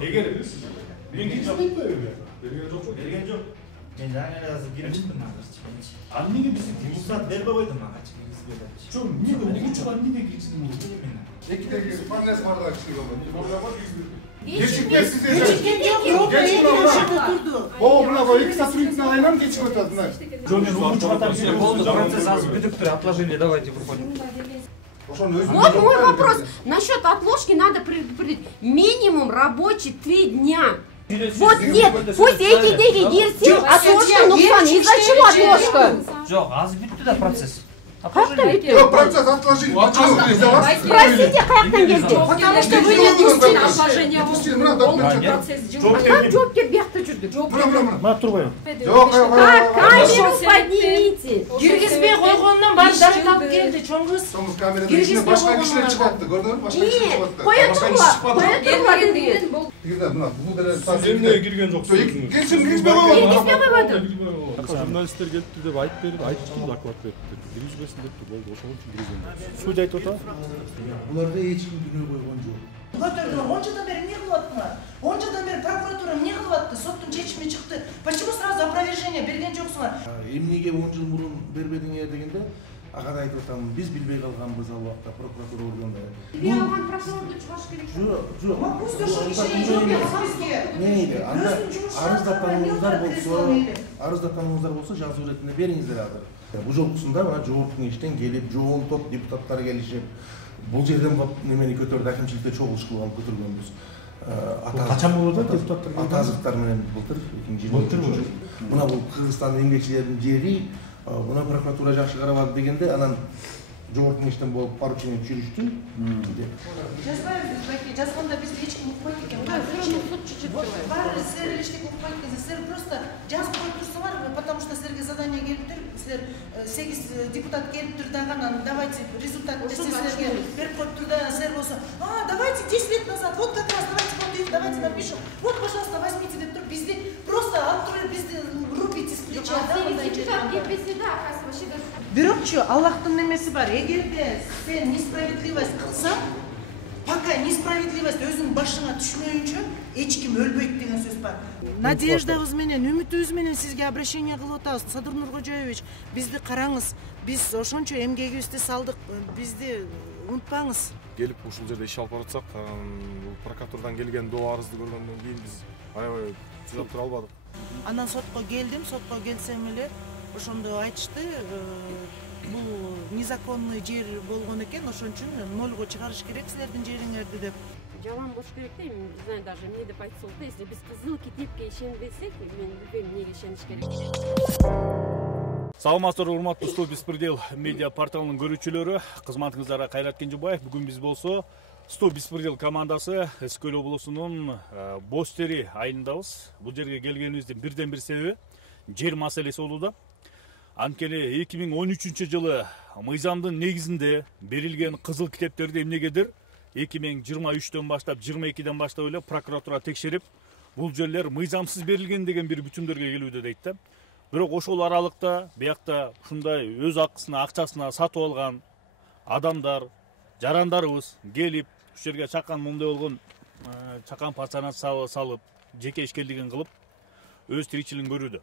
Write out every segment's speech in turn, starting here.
Эгер мен кечирбейт берген жок. Берген жок. Мен жаңа азыр кирип чыктым азыр. Ал неге биз Рұқсат бербей койдум мага киргизбейди. Чоң, эмнеге окуучулар эмнеге киргизбейт? Экидеги панес барда кичине болду. Боо мына эки сотрудниктин айынан кечип өтөт мына. Жо мен окуучуга Процесс азыр бүтүп тур, отложение давайте выходим. Ошону Вот мой вопрос. Насчет отложки надо предупредить. Минимум рабочий 3 дня. Вот нет, пусть эти деньги герсил, отложка, ну из-за чего отложка? Жок, азыр бүттү да процесс. Как-то процесс отложили. Спросите, как там geldi? Потому что вы не пустили отложение. Как жоп деп бияқта жүрдік? Мына турбайбы? Камеру поднимите. Киргизбей койгондон барып дарыт алып келди, чоң кыз. Камеранын ичине башка кишилер чыгатты, көрдүңүзбү? Башка кишилер Нет, чыгатты. қоя тұрма деген. Мына бул деле Сиз эмнеге кирген жоксуз? кечим киргизбей койгон. Киргизбей койбодум. Журналисттер келипти деп айтып берип, айтыптым, доклад бериптир. Киргизбесин депти, болду, ошол үчүн киргизген. Судья айтып атат. Буларга эч ким күнөө койгон жок. Көтөрдүңөр, 10 жылдан бери эмне кылып аттыңар? 10 жылдан бери прокуратура эмне кылып атты? Соттун чечими чыкты. Почему сразу опровержение берген жоксуңар? Эмнеге 10 жыл мурун бербедиңер дегенде, ага айтып атам, биз билбей калганбыз ал убакта прокуратура органдары. Билбей калган прокурорду чыгарыш керек. Жок. Пусть ошол кишине жооп берсизге. Мейли, анда арыздатканыңыздар болсо жазуу иретинде бериңиздер азыр. Бул жолкусунда мына жооптун иштен келип, жоон топ депутаттар келишип, бул жерден немени көтөрдү, акимчиликте чогулуш кылган көтөргөнбүз. Качан болду депутаттар? Атазыктар менен былтыр 2020. Мына бул Кыргызстандын эмгекчилеринин жери, мына прокуратура жакшы карабады дегенде, анан жогорку иштен болуп поручение түшүрүштү. Жазбайбыз баки, жазганда биз эч ким укпайт экен. Баары силер эчтеке укпайт экен. Силер просто жазып коюп турсуңар, потому что силерге задание келиптир. Силер 8 депутат келиптир дагы, анан давайте результат силерге берип коюптур да, силер болсо, давайте 10 лет назад, вот как раз давайте напишем. Вот, пожалуйста, возьмите деп туруп бизди просто алып туруп бизди рубите с плеча, да, мындай жерден. Бирокчу Аллахтын немеси бар. Эгерде сен несправедливость кылсаң, пока несправедливость өзүң башыңа түшмөйүнчө эч ким өлбөйт деген сөз бар. Надеждабыз менен, үмүтүбүз менен сизге обращение кылып атабыз. Садыр Нуркожоевич, бизди караңыз. Биз ошончо эмгегибизди салдык, бизди унутпаңыз. Келип ушул жерде иш алып баратсак, прокуратурадан келген доо арызды көргөндөн кийин биз аябай чыдап тура албадык. Андан сотко келдим, сотко келсем эле ошондо айтышты, бул незаконный жер болгон экен, ошон үчүн нольго чыгарыш керек силердин жериңерди деп. Жалаң болуш керек да, не знаю даже эмне деп айтса болот да, если биз кызыл китепке ишенбесек, мен билбейм эмнеге ишениш керек. Саламатсыздар, урматтуу Сто Беспредел медиа порталынын көрүүчүлөрү, кызматыңыздарга Кайрат Кенжебаев. Бүгүн биз болсо Сто Беспредел командасы Эскөл облусунун Бостери айылындабыз. Бул жерге келгенибиздин бирден бир себеби жер маселеси болууда. Анткени 2013 жылы мыйзамдын негизинде берилген кызыл китептерди эмнегедир 2023дөн баштап 22ден баштап эле прокуратура текшерип, бул жерлер мыйзамсыз берилген деген бир бүтүмдөргө келүүдө дейт да. Бирок ошол аралыкта биякта ушундай өз акысына, акчасына сатып алган адамдар, жарандарыбыз келип, уш жерге чакан мындай болгон чакан патсанат салып, жеке ишкерлигин кылып, өз тиричилигин көрүүдө.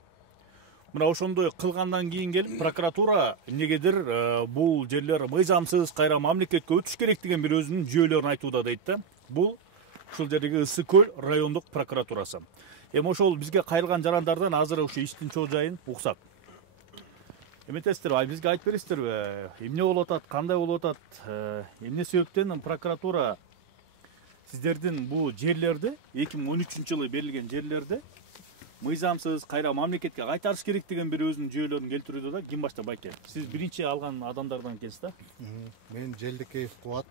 Мына ошондой кылгандан кийин келип прокуратура эмнегедир бул жерлер мыйзамсыз, кайра мамлекетке өтүш керек деген бир өзүнүн жүйөлөрүн айтууда дейт да. Бул ушул жердеги Ысык көл райондук прокуратурасы. Эми ошол бизге кайрылган жарандардан азыр ушу иштин чоо жайын уксак. Эметесиздерби, бизге айтып бересиздерби, эмне болуп атат, кандай болуп атат, эмне себептен прокуратура сиздердин бул жерлерди 2013 жылы берилген жерлерди мыйзамсыз, кайра мамлекетке кайтарыш керек деген бир өзүнүн жүйөлөрүн келтирүүдө да. Ким баштап байке? Сиз биринчи алган адамдардан экенсиз да? Мен Желдикеев Кубат.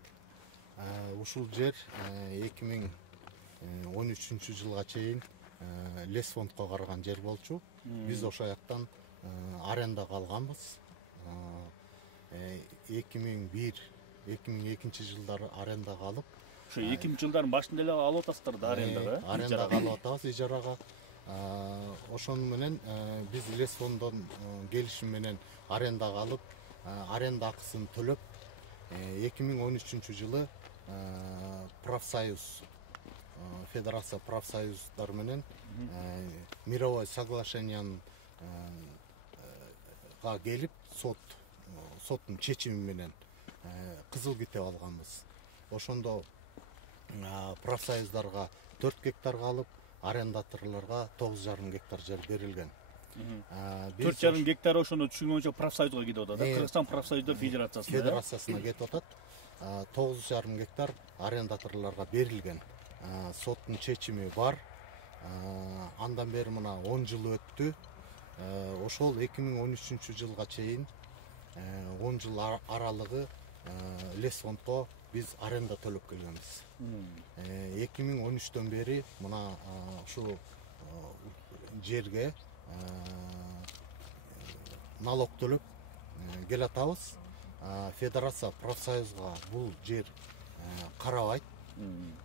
Ушул жер 2013 жылга чейин Лесфондко караган жер болчу. Биз ошол жактан арендага алганбыз. 2001-2002 жылдары арендага алып, Şu 2000 жылдардын башында эле алып атасыздар да арендага. Арендага алып атабыз, ижарага. Ошону менен биз Лесфонддон келишим менен арендага алып, аренда акысын төлөп, 2013 жылы профсоюз федерация профсоюздар менен мировой соглашениянга келип соттун чечими менен кызыл китеп алганбыз. Ошондо профсоюздарга 4 гектар калып, арендаторлорго 9,5 гектар жер берилген. 4,5 гектар ошону түшүнгөнчө профсоюзга кетип атат. Кыргызстан профсоюздар федерациясына кетип атат. 9,5 гектар арендаторлорго берилген. Соттун чечими бар. Андан бери мына 10 жыл өттү. Ошол 2013 жылга чейин 10 жыл аралыгы Лесфондго биз аренда төлөп келгенбиз. 2013-төн бери мына ушул жерге налог төлөп келатабыз. Федерация профсоюзга бул жер карабайт.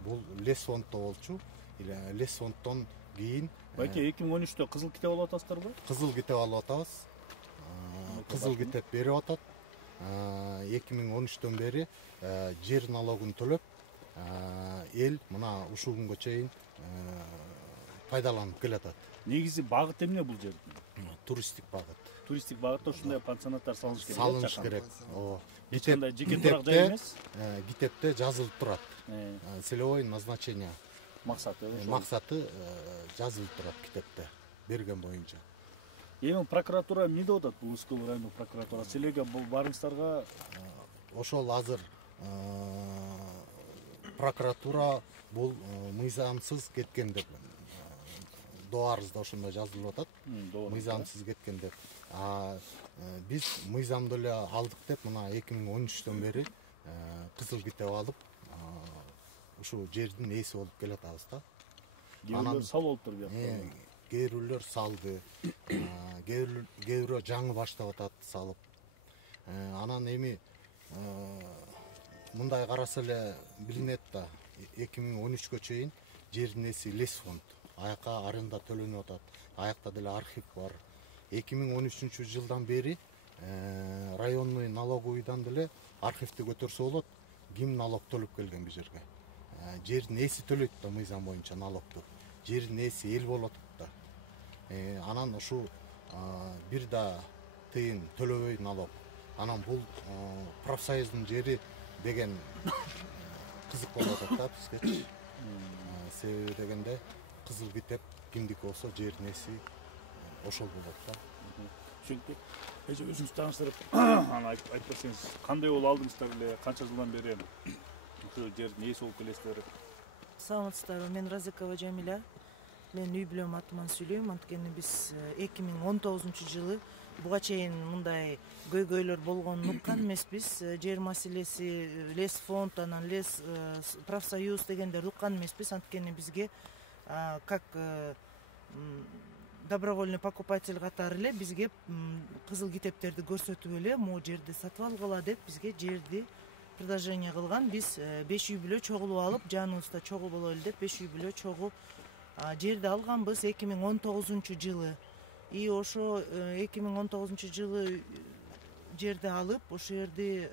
Бул Лесфонддо болчу. Лесфонддон кийин Байке 2013-тө кызыл китеп алып атасыздарбы? Кызыл китеп алып атабыз. Кызыл китеп берип атат. 2013-төн бери жер налогун төлөп, эл мына ушул күнгө чейин пайдаланып келатат. Негизи багыт эмне бул жер? Туристтик багыт. Туристтик багытта ушундай пансионаттар салыныш керек. Салыныш керек. Ичинде жеке турак жай эмес. Китепте жазылып турат. Целевое назначение. Максаты жазылып турат китепте берген боюнча. Эми прокуратура эмне деп атат? Бул Ускул райондук прокуратура силерге бул барыңыздарга ошол азыр прокуратура бул мыйзамсыз кеткен деп доарызда ошондой жазылып атат. Мыйзамсыз кеткен деп. Биз мыйзамды эле алдык деп мына 2013-төн бери кызыл китеп алып ушул жердин ээси болуп келатабыз да. Анан сал болуптур бияк. Кээ бирөөлөр салды, кээ бирөө жаңы баштап атат салып. Анан эми мындай караса эле билинет да, 2013-кө чейин жердин ээси Лесфонд. Аяка аренда төлөнүп атат. Аякта деле архив бар. 2013-жылдан бери районный налоговыйдан деле архивти көтөрсө болот. Ким налог төлөп келген бул жерге? Жердин ээси төлөйт да мыйзам боюнча налогду. Жердин ээси эл болот да. Анан ушул бир да тыйын төлөбөй налог. Анан бул профсоюздун жери деген кызык болуп атат да бизге. Себеби дегенде кызыл китеп кимдики болсо жердин ээси ошол болот да. Түшүнүктүү. Өзүңүз тааныштырып, аны айтып берсеңиз, кандай болуп алдыңыздар эле, канча жылдан бери ошол жердин ээси болуп келесиздер? Саламатсыздарбы, мен Разыкова Жамиля. Мен үй бүлөм атынан сүйлөйм. Анткени биз 2019-жылы буга чейин мындай көйгөйлөр болгонун уккан эмеспиз. Жер маселеси, Лесфонд, анан Лес профсоюз дегендерди уккан эмеспиз. Анткени бизге как добровольный покупатель катары эле бизге кызыл китептерди көрсөтүп эле могу жерди сатып алгыла деп бизге жерди предложение кылган. Биз 5 үй бүлө чогулуп алып, жаныбызда чогуу бололу деп 5 үй бүлө чогуу жерди алганбыз 2019-жылы. И ошо 2019-жылы жерди алып, ошо жерди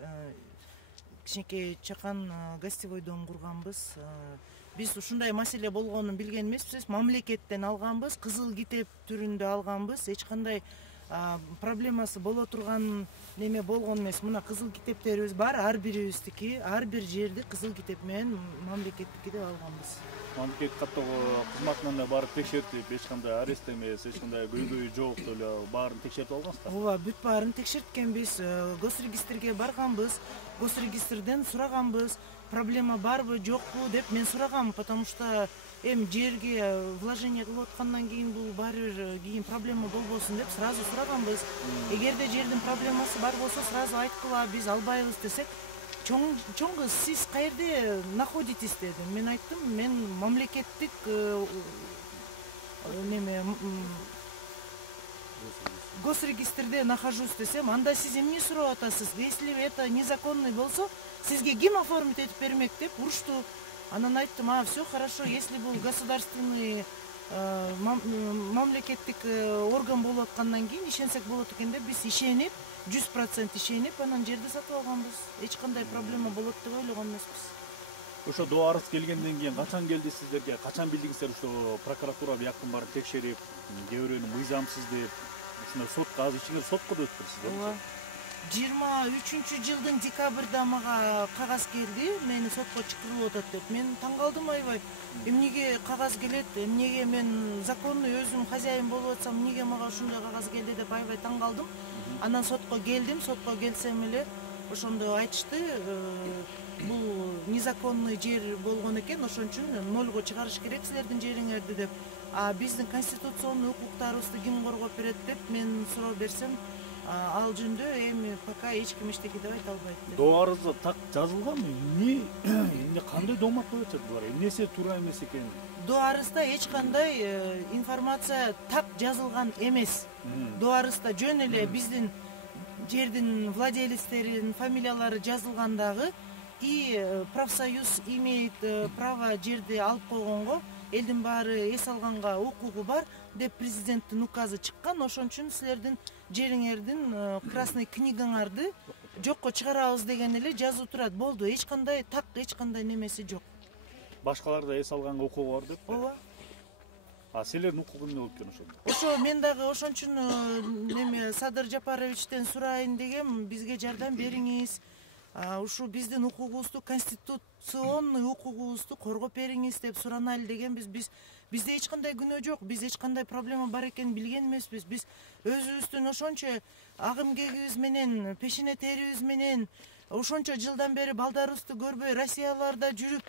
кичинекей чакан гостевой дом курганбыз. Биз ушундай маселе болгонун билген эмеспиз. Мамлекеттен алганбыз, кызыл китеп түрүндө алганбыз. Эч кандай проблемасы боло турган неме болгон эмес. Мына кызыл китептерибиз бар, ар бирибиздики, ар бир жерди кызыл китеп менен мамлекеттики деп алганбыз. Мамлекет каттоо кызматынан да барып текшертип, эч кандай арест эмес, эч кандай көйгөй жок эле баарын текшертип алгансыздар. Ооба, бүт баарын текшерткенбиз. Госрегистрге барганбыз, госрегистрден сураганбыз. Проблема барбы, жокпу деп мен сурагам, потому что эми жерге вложение кылып аткандан кийин бул баары бир кийин проблема болбосун деп сразу сураганбыз. Эгерде жердин проблемасы бар болсо сразу айткыла, биз албайбыз десек, чоң кыз сиз каерде находитесь деди. Мен айттым, мен мамлекеттик неме госрегистрде нахожусь десем, анда сиз эмне сурап атасыз? Если это незаконный болсо, сизге ким оформить этип бермек деп урушту. Анан айттым, все хорошо, если бул государственный мамлекеттик орган болуп аткандан кийин ишенсек болот экен деп биз ишенип, 100% ишенип, анан жерди сатып алганбыз. Эч кандай проблема болот деп ойлогон эмеспиз. ошо доо арыз келгенден кийин качан келди сиздерге, качан билдиңиздер ошо прокуратура биякын барып текшерип, кээ бирөөнү мыйзамсыз деп ушундай сотко азыр ичиңер сотко да өттүрсүздөр. Ооба. 23-жылдын декабрда мага кагаз келди, мени сотко чакырып атат деп. Мен таң калдым аябай. Эмнеге кагаз келет? Эмнеге мен законный өзүм хозяин болуп атсам, эмнеге мага ушундай кагаз келди деп аябай таң калдым. Анан сотко келдим, сотко келсем эле ошондо айтышты, бул незаконный жер болгон экен, ошон үчүн нольго чыгарыш керек силердин жериңерди деп. А биздин конституционный укуктарыбызды ким коргоп берет деп мен суроо берсем, ал жөнүндө эми пока эч ким эчтеке деп айта албайт деп. Доо арызда так жазылганбы? Эмне кандай доомат коюп атат булар? Эмнеси туура эмес экен? Доо арызда эч кандай информация так жазылган эмес. Доо арызда жөн эле биздин жердин владелецтеринин фамилиялары жазылган дагы, и профсоюз имеет право жерди алып койгонго, элдин баары эс алганга укугу бар деп президенттин указы чыккан. Ошон үчүн силердин жериңердин красный книгаңарды жокко чыгарабыз деген эле жазуу турат. Болду, эч кандай так, эч кандай немеси жок. Башкаларда эс алганга укугу бар деп? Ооба. А силердин укугу эмне болуп экен ошол? Ошо мен дагы ошон үчүн неме Садыр Жапаровичтен сурайын дегем, бизге жардам бериңиз. Ушу биздин укугубузду, конституционный укугубузду коргоп бериңиз деп суранайлы дегенбиз. Бизде эч кандай күнөө жок, биз эч кандай проблема бар экенин билген эмеспиз. Биз өзүбүздүн ошончо агым кегибиз менен, пешене терибиз менен ошончо жылдан бери балдарыбызды көрбөй Россияларда жүрүп,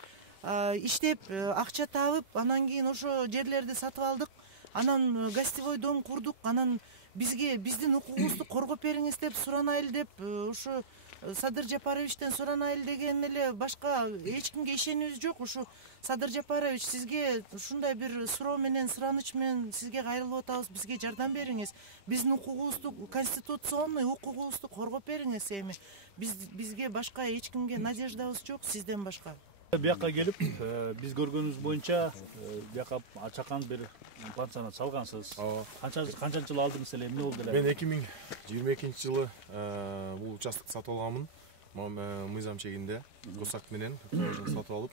иштеп, акча табып, анан кийин ошо жерлерди сатып алдык. Анан гостевой дом курдук. Анан бизге биздин укугубузду коргоп бериңиз деп суранайлы деп ошо Садыр Жапаровичтен суранайлы деген эле, башка эч кимге ишенибиз жок. Ушу Садыр Жапарович, сизге ушундай бир суроо менен, сураныч менен сизге кайрылып атабыз, бизге жардам бериңиз. Биздин укугубузду, конституционный укугубузду коргоп бериңиз эми. Бизге башка эч кимге надеждабыз жок сизден башка. Бияка келип, биз көргөнүбүз боюнча бияка чакан бир пансионат салгансыз. Канча жыл алдыңыз эле, эмне болду эле? Мен 2022-жылы бул участок сатып алганмын. Мыйзам чегинде госакт менен сатып алып,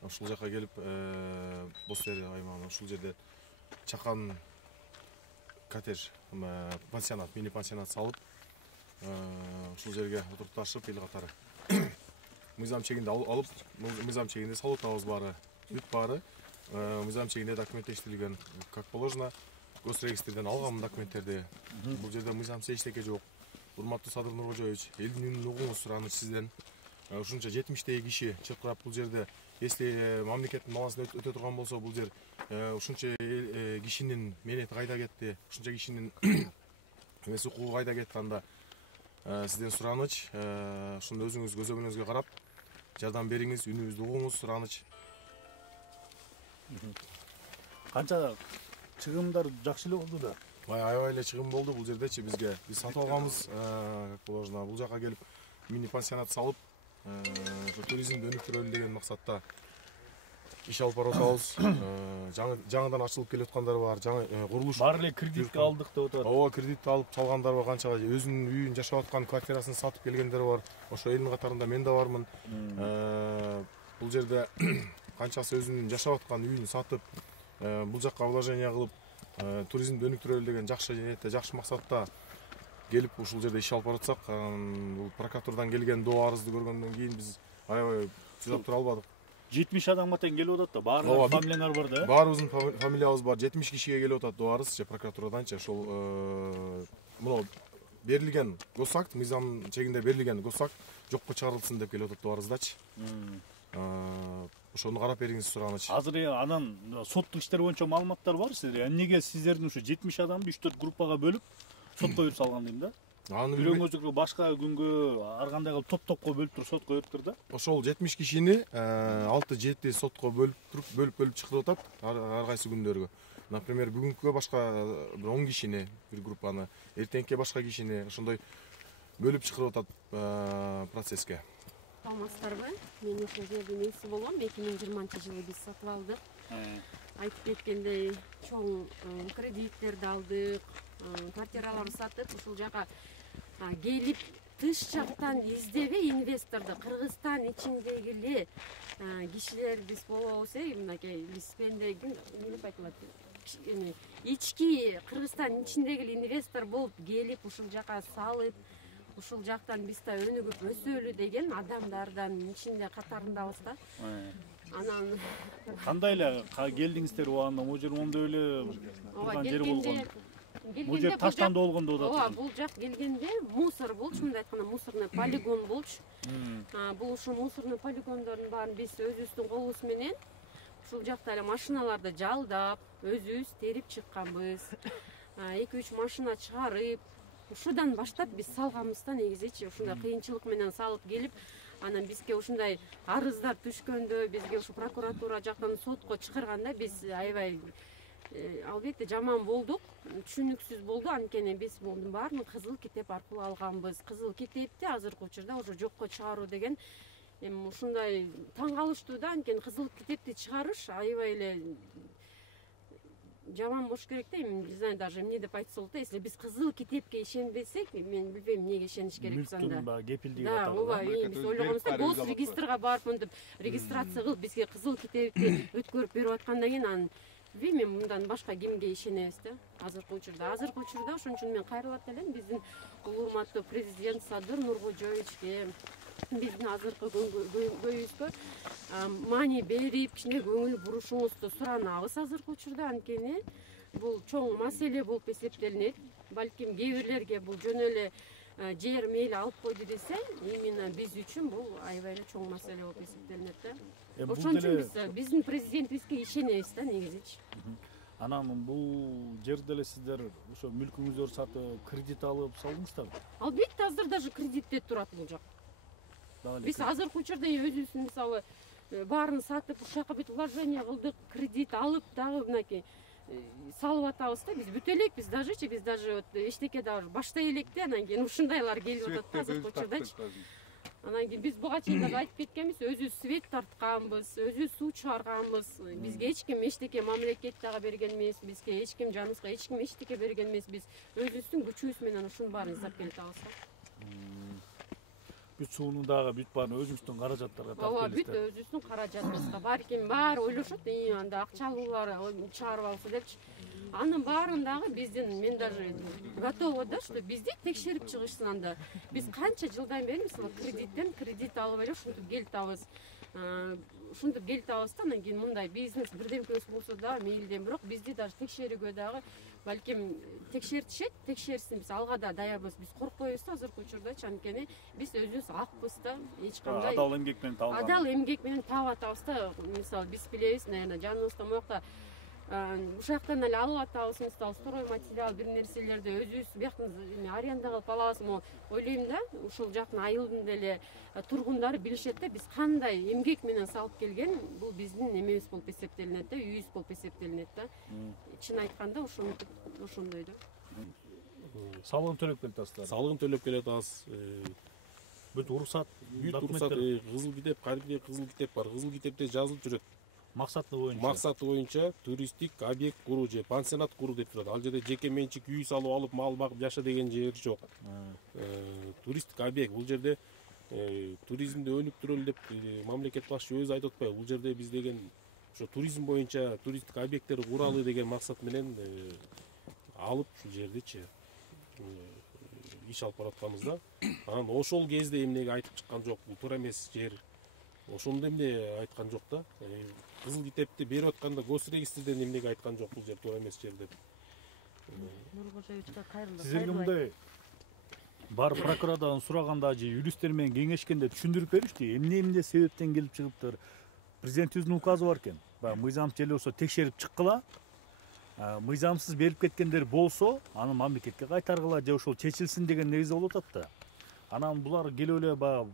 ушул жака келип, Бостери аймагына ушул жерде чакан коттедж, пансионат, мини пансионат салып, ушул жерге отурташып эл катары мыйзам чегинде алып, мыйзам чегинде салуутабыз баары бүт баары, мыйзам чегинде документтештирилген как положено. Госрегистрден алганмын документтерди. Бул жерде мыйзамсыз эчтеке жок. Урматтуу Садыр Нуркожоевич, элдин үнүн угуңуз сураныч сизден. Ушунча 70 киши чыркырап бул жерде, если мамлекеттин баласын өтө турган болсо, бул жер ушунча кишинин менети кайда кетти, ушунча кишинин эмес укугу кайда кетти, анда сизден сураныч, ушуну өзүңүз көзөмөлүңүзгө карап жардам бериңиз, үнүбүздү угуңуз сураныч. Канча чыгымдар жакшы эле болду да. Аябай эле чыгым болду бул жердечи бизге. Биз сатып алганбыз, как положено, бул жака келип мини пансионат салып, туризмди өнүктүрөлү деген максатта иш алып баратабыз. Жаңыдан ачылып келаткандар бар, жаңы курулуш. Баары эле кредитке алдык деп атат. Ооба, кредитти алып чалгандар бар, канча өзүнүн үйүн жашап аткан квартирасын сатып келгендер бар. Ошо элдин катарында мен да бармын. Бул жерде канчасы өзүнүн жашап аткан үйүн сатып, бул жакка вложение кылып, туризмди өнүктүрөлү деген жакшы ниетте, жакшы максатта келип ушул жерде иш алып баратсак, бул прокуратурадан келген доо арызды көргөндөн кийин биз аябай чыдап тура албадык. 70 адамга тең келип атат да, баарынын фамилияңар бар да? Баарыбыздын фамилиябыз бар, 70 кишиге келип атат доо арыз, прокуратураданчы. Ошол мына берилген госакт, мыйзам чегинде берилген госакт жокко чыгарылсын деп келип атат доо арыздачы. Ошону карап бериңиз сураныч. Азыр анан соттук иштер боюнча маалыматтар бар сиздерде. Эмнеге сиздердин ушу 70 адамды 3-4 группага бөлүп сотко берип салган дейм да? Бирөөңүздү башка күнгө ар кандай кылып топ-топко бөлүп туруп сотко бериптир да? Ошол 70 кишини 6-7 сотко бөлүп чыгырып атат ар кайсы күндөргө. Например, бүгүнкүгө башка 10 кишини бир группаны, эртеңке башка кишини ошондой бөлүп чыгырып атат процесске. Саламатсыздарбы? Мен ушул жердин ээси болом. 2020-жылы биз сатып алдык. Айтып кеткендей, чоң кредиттерди алдык, квартираларды сатып, ушул жака келип тыш жактан издебей инвесторду, Кыргызстан ичиндеги эле кишилер биз болобуз, мынакей биздеги эмне айтылат, ички Кыргызстандын ичиндеги эле инвестор болуп келип ушул жака салып, ушул жактан биз да өнүгүп өсөлү деген адамдардын ичинде катарындабыз да. Анан кандай эле келдиңиздер убагында могу жер моундай эле турган жер болгон. Бул жер таштанды болгондо да. Ооба, бул жак келгенде мусор болчу, мындай айтканда мусорный полигон болчу. Бул ушул мусорный полигондордун баарын биз өзүбүздүн колубуз менен ушул жакта эле машиналарды жалдап, өзүбүз терип чыкканбыз. 2-3 машина чыгарып, ушудан баштап биз салганбыз да негизичи. Ушундай кыйынчылык менен салып келип, анан бизге ушундай арыздар түшкөндө, бизге ушу прокуратура жактан сотко чакырганда биз аябай албетте жаман болдук, түшүнүксүз болду. Анткени биз мунун баарын кызыл китеп аркылуу алганбыз. Кызыл китепти азыркы учурда уже жокко чыгаруу деген ушундай таң калыштуу да. Анткени кызыл китепти чыгарыш аябай эле жаман болуш керек да. Не знаю даже эмне деп айтса болот. Если биз кызыл китепке ишенбесек, мен билбейм эмнеге ишениш керекпиз анда. Мүлктүн баягы кепилдиги да, ооба, биз ойлогонубузда гос регистрга барып мынтип регистрация кылып бизге кызыл китепти өткөрүп берип аткандан кийин анан мен мындан башка кимге ишенебиз да азыркы учурда. Ошон үчүн мен кайрылат элем биздин урматтуу президент Садыр Нуркожоевичке, биздин азыркы көйүбүзгө маани берип, кичине көңүл бурушуңузду суранабыз азыркы учурда. Анткени бул чоң маселе болуп эсептелинет. Балким кээ бирлерге бул жөн эле жер мейли алып койду десе, именно биз үчүн бул аябай эле чоң маселе болуп эсептелинет да. Ошон үчүн биздин президентибизге ишенебиз да негизичи. Анан бул жерде эле сиздер ошо мүлкүңүздөрдү сатып кредит алып салдыңыздарбы? Албетте, азыр даже кредитте турат бул жак. Биз азыркы учурда өзүбүздүн мисалы баарын сатып, ушака бүт вложение кылдык, кредит алып дагы мынакей салып атабыз да. Биз бүтө элекпиз дажечи, биз даже эчтеке дагы баштай элек да. Анан кийин ушундайлар келип атат да азыркы учурдачы. Анан кийин биз буга чейин дагы айтып кеткенбиз, өзүбүз свет тартканбыз, өзүбүз суу чыгарганбыз. Бизге эч ким эчтеке мамлекет дагы берген эмес, бизге эч ким жаныбызга эч ким эчтеке берген эмес. Биз өзүбүздүн күчүбүз менен ушунун баарын издап келатабыз да. Бүт сууну дагы бүт баарын өзүңүздүн каражаттарга тартып ооба, бүт өзүбүздүн каражатыбызга. Балким баары ойлошот, анда акчалуулар чыгарып алса депчи. Анын баарын дагы биздин, мен даже готова да, что бизди текшерип чыгышсын анда. Биз канча жылдан бери мисалы кредиттен кредит алып эле ушинтип келатабыз. Ушинтип келатабыз да, анан кийин мындай бизнес бирдемкебиз болсо да мейлиден, бирок бизди даже текшерүүгө дагы балким текшертишет, текшерсин, биз алга да даярбыз. Биз коркпойбуз да азыркы учурдачы, анткени биз өзүбүз акпыз да, эч кандай адал эмгек менен таап адал эмгек менен таап атабыз да. Мисалы биз билебиз, наверное, жаныбызда моякта ушактан эле алып атабыз, мисалы строй материал бир нерселерди өзүбүз бияктан аренда кылып алабыз. Ойлойм да, ушул жактын айылдын деле тургундары билишет да, биз кандай эмгек менен салып келген, бул биздин эмебиз болуп эсептелинет да, үйүбүз болуп эсептелинет да. Чын айтканда ошондой да. Салыгын төлөп келатасыздар. Салыгын төлөп келатабыз. Бүт уруксат, кызыл китеп, кадимки кызыл китеп бар. Кызыл китепте жазылып жүрөт. Максаты боюнча туристтик объект куруу же пансионат куруу деп турат. Ал жерде жеке менчик үй салып алып мал багып жаша деген жер жок. Туристтик объект, бул жерде туризмди өнүктүрөлү деп мамлекет башчы өзү айтып атпайбы? Бул жерде биз деген ошо туризм боюнча туристтик объекттер куралы деген максат менен алып ушул жердичи иш алып баратканбыз да. Анан ошол кезде эмнеге айтып чыккан жок, бул туура эмес жер. Ошондо эмне айткан жок да. Кызыл китепти берип атканда госрегистрден эмнеге айткан жок, бул жер туура эмес жер деп. Нуркожоевичке кайрылды. Сиздерге мындай бар прокуратурадан сураганда же юристтер менен кеңешкенде түшүндүрүп беришти. Эмне себептен келип чыгыптыр? Президентибиздин указы бар экен. Баягы мыйзамчы эле болсо текшерип чыккыла. Мыйзамсыз берип кеткендер болсо, аны мамлекетке кайтаргыла же ошол чечилсин деген негизде болуп атат да. Анан булар келип эле баягы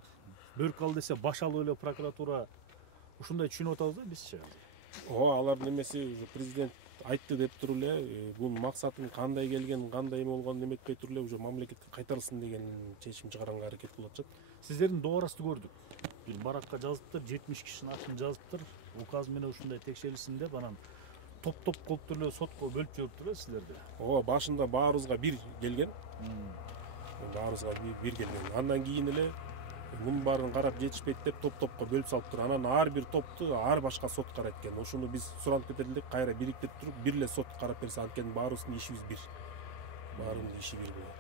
бөрк ал десе баш алып эле прокуратура ушундай түшүнүп атабыз да бизчи. Ооба, алардын эмеси президент айтты деп туруп эле, бунун максатын кандай келген, кандай эме болгонун эметпей туруп эле уже мамлекетке кайтарылсын деген чечим чыгаранга аракет кылып атышат. Сиздердин доорасты көрдүк. Бир баракка жазыптыр, 70 кишинин атын жазыптыр. Указ менен ушундай текшерилсин деп, анан топ кылып туруп эле сотко бөлүп жибериптир да сиздерди. Ооба, башында баарыбызга бир келген. Баарыбызга бир келген. Андан кийин эле мунун баарын карап жетишпейт деп топ-топко бөлүп салып туруп, анан ар бир топту ар башка сот карайт экен. Ошону биз суранып кетелик, кайра бириктирип туруп, бир эле сот карап берсе, анткени баарыбыздын ишибиз бир. Баарынын иши бир болот.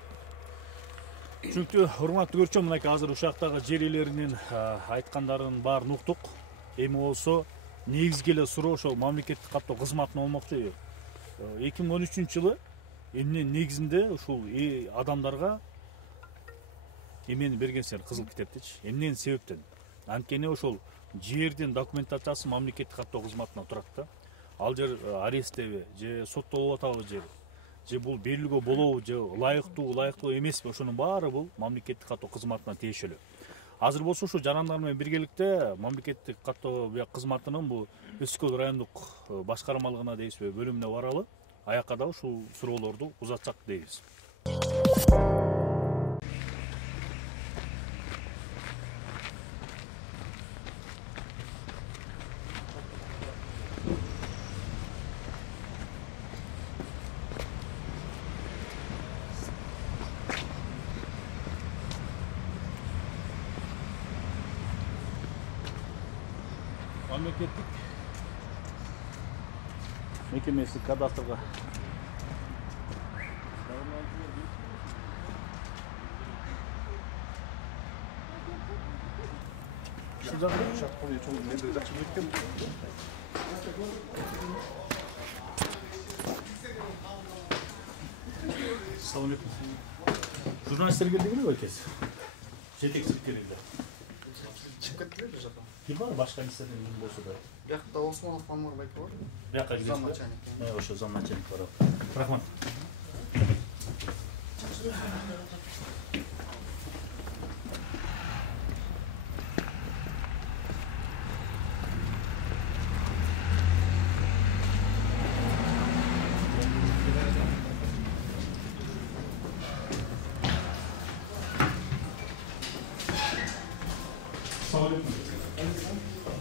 Түшүнүктүү, урматтуу көрүүчү, мынакей азыр ушактагы жер ээлеринин айткандарын баарын уктук. Эми болсо негизги эле суроо ошол мамлекеттик каттоо кызматына болмокчу. 2013 жылы эмне негизинде ушул адамдарга эмени бергенсиздер кызыл китептичи? Эмнен себептен? Анткени ошол жердин документациясы мамлекеттик каттоо кызматына турат да. Ал жер аресттеби, же соттолуп атабы же бул берилүүгө болобу, же ылайыктуу эмеспи, ошонун баары бул мамлекеттик каттоо кызматына тиешелүү. Азыр болсо ушу жарандар менен биргеликте мамлекеттик каттоо кызматынын бул Өскөл райондук башкармалыгына дейсизби, бөлүмүнө баралы, аякка да ушул суроолорду узатсак дейбиз. Мамлекеттик мекемеси кадастрга Ушул жагда участковый чоң менде жакшы кеткен. Салам алейкум. Журналисттер келди беле байкес? Жетекчилик келди. Чыгып кеттилер бир жака. Ким бар башка нерседен болсо да? Биякта Осмонов Мамыр байке бар. Биякка келип. Замначальник. Ошо замначальник бар. Рахмат.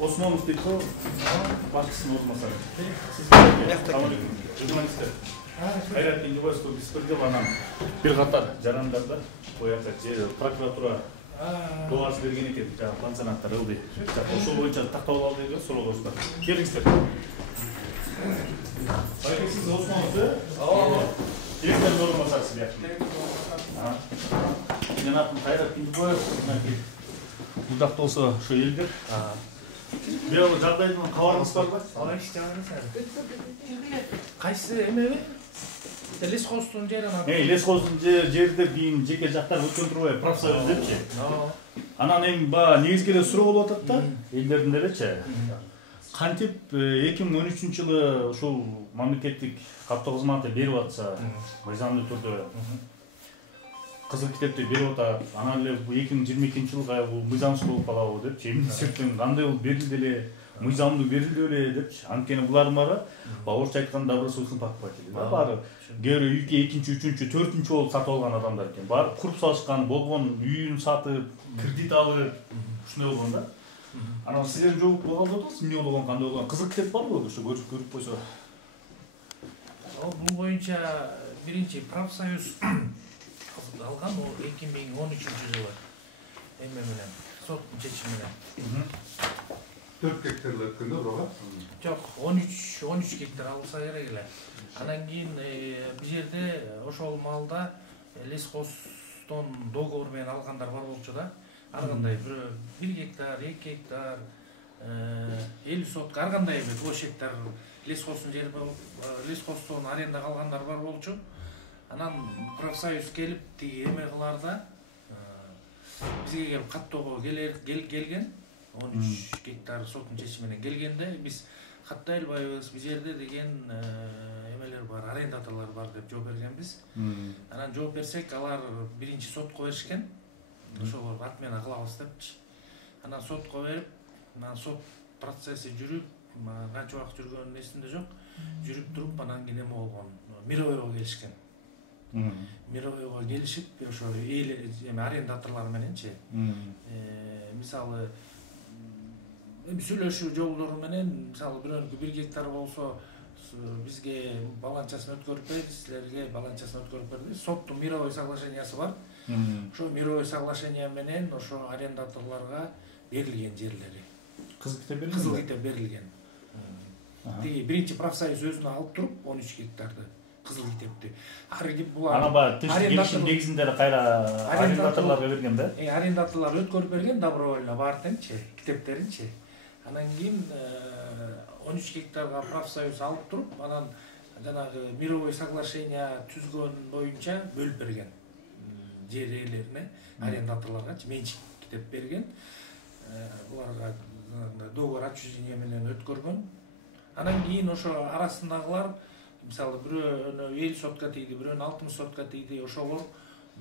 Осмонов дейт го, башчысынын орунбасары. Журналисттер. Кайрат Кенжебаевский беспредел анан бир катар жарандарда бояка же прокуратура доос берген экен, жана пансионаттар ылды. Ошол боюнча тактап алалы деп суроолорубуз бар. Келиңиздер. Байке сиз Осмонов, ооба. Директордун орунбасарысыз бияк. Менин атым Кайрат Кенжебаев, мынакей Будак болсо ошо элдер. Бул жагдайдын кабарыңыз барбы? Алай иштебеңиз ары. Кайсы эмеби? Лесхоздун жеринен. Лесхоздун жерде кийин жеке жактар өткөн турбай профсоюз депчи. Анан эми баягы негизги эле суроо болуп атат да, элдердин делечи. Кантип 2013 жылы ушул мамлекеттик каттоо кызматы берип атса, мыйзамдуу түрдө кызыл китепти берип атат. Анан эле 2022 жылга бул мыйзамсыз болуп калабы депчи. Эмне себептен кандай болуп берилди эле, мыйзамдуу берилди эле депчи. Анткени булардын баары орусча айтканда добросовестный покупатель. Баары кээ бирөө 2, 3, 4 болуп сатып алган адамдар экен. Баары куруп салышкан, болгон үйүн сатып, кредит алып, ушундай болгон да. Анан сиздердин жолук болгон болот, эмне болгон, кандай болгон? Кызыл китеп барбы? Ошо көрүп койсо. Бул боюнча биринчи профсоюз алган 2013 жылы эме менен соттун чечими менен 4 гектарлар өткөндө бирок жок 13 гектар алса керек эле. Анан кийин бул жерде ошол маалда лесхоздон договор менен алгандар бар болчу да. Ар кандай 1 гектар, 2 гектар, 50 сотка ар кандай площадьтар лесхоздун жери лесхоздон арендага алгандар бар болчу. Анан профсоюз келип тиги эме кыларда бизге келип каттоого келген 13 гектар соттун чечими менен келгенде биз каттай албайбыз, бул жерде деген эмелер бар, арендаторлор бар деп жооп бергенбиз. Анан жооп берсек, алар биринчи сотко беришкен. Ошолор атмена кылабыз депчи. Анан сотко берип, анан сот процесси жүрүп, канча убакыт жүргөнүн эсимде жок. Жүрүп туруп, анан кийин эме болгон, мировойго келишкен. Мировойго келишип, ошо эме арендаторлор мененчи. Мисалы сүйлөшүү жолдору менен, мисалы бирөөнүкү 1 гектар болсо, бизге баланчасын өткөрүп берди, силерге баланчасын өткөрүп берди. Соттун мировой соглашениясы бар. Ошо мировой соглашение менен ошо арендаторлорго берилген жерлери. Кызыл китеп берилген? Кызыл китеп берилген. Тиги биринчи профсоюз өзүнө алып туруп 13 гектарды кызыл китепти. Булар Ана баягы тынчтык келишим негизинде эле кайра арендаторлорго берген да? Арендаторлор өткөрүп берген добровольно баардыгынчы, китептеринчи. Анан кийин 13 гектарга профсоюз алып туруп, анан жанагы мировой соглашение түзгөн боюнча бөлүп берген. Жер ээлерине, арендаторлоргачы менчик китеп берген. Буларга договор отчуждение менен өткөргөн. Анан кийин ошо арасындагылар, мисалы бирөөнө 50 сотка тийди, бирөөнө 60 сотка тийди, ошолор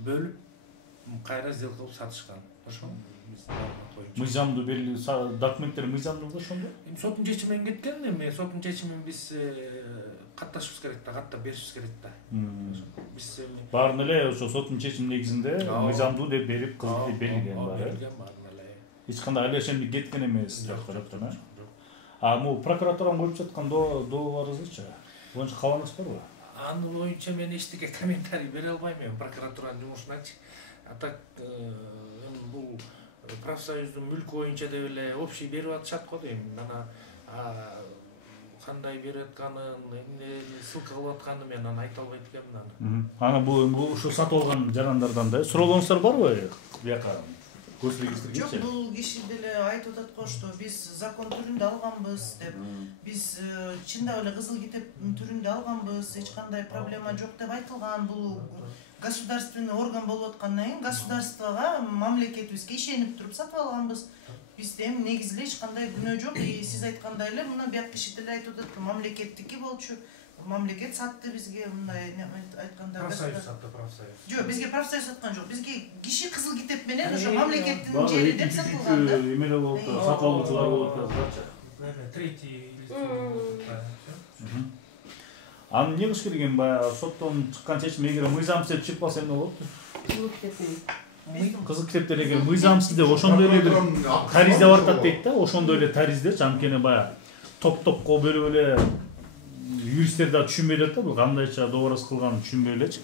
бөлүп кайра сделка кылып сатышкан. Ошо мыйзамдуу берилген документтер мыйзамдуу да ошондо? Эми соттун чечиминен кеткен, эми соттун чечимин биз катташыбыз керек да, каттап беришибиз керек да. Биз баарын эле ошо соттун чечими негизинде мыйзамдуу деп берип кызыл берилген баары. Эч кандай алешендик кеткен эмес жактан, э? А могу прокуратуранын коюп жаткан дообарыңызчы? Боюнча кабарыңыз барбы? Анын боюнча мен эчтеке комментарий бере албайм, эми прокуратуранын жумушуначы. А так бул профсоюздун мүлкү боюнча деп эле общий берип атышат го дейм. Ана кандай берип атканын, эмнени ссылка кылып атканын мен аны айта албайт экенмин аны. Ана бул ушу сатып алган жарандардан да суроолоруңуздар барбы? Бияка Жок, бул киши деле айтып атат го, что биз закон түрүндө алганбыз деп. Биз чындап эле кызыл китеп түрүндө алганбыз, эч кандай проблема жок деп айтылган. Бул государственный орган болуп аткандан кийин государствого, мамлекетибизге ишенип туруп сатып алганбыз. Бизде эми негизи эле эч кандай күнөө жок. Сиз айткандай эле мына бияк киши деле айтып атат, мамлекеттики болчу. Мамлекет сатты бизге, мындай айтканда. Профсоюз сатты, профсоюз. Жок, бизге профсоюз саткан жок. Бизге киши кызыл китеп менен ошо мамлекеттин жери деп сатылган да. Эмеле болуп атат, сатып алуучулар болуп атат. Третий лицо. Аны эмне кылыш керек эми баягы соттон чыккан чечим эгер мыйзамсыз деп чыгып калса эмне болот? Кызыл китептер эгер мыйзамсыз деп ошондой эле бир таризде баратат дейт да, ошондой эле тариздечи, анткени баягы топ-топко бөлүп эле юристтер да түшүнбөй элек да, бул кандайча дообороз кылганын түшүнбөй элечи.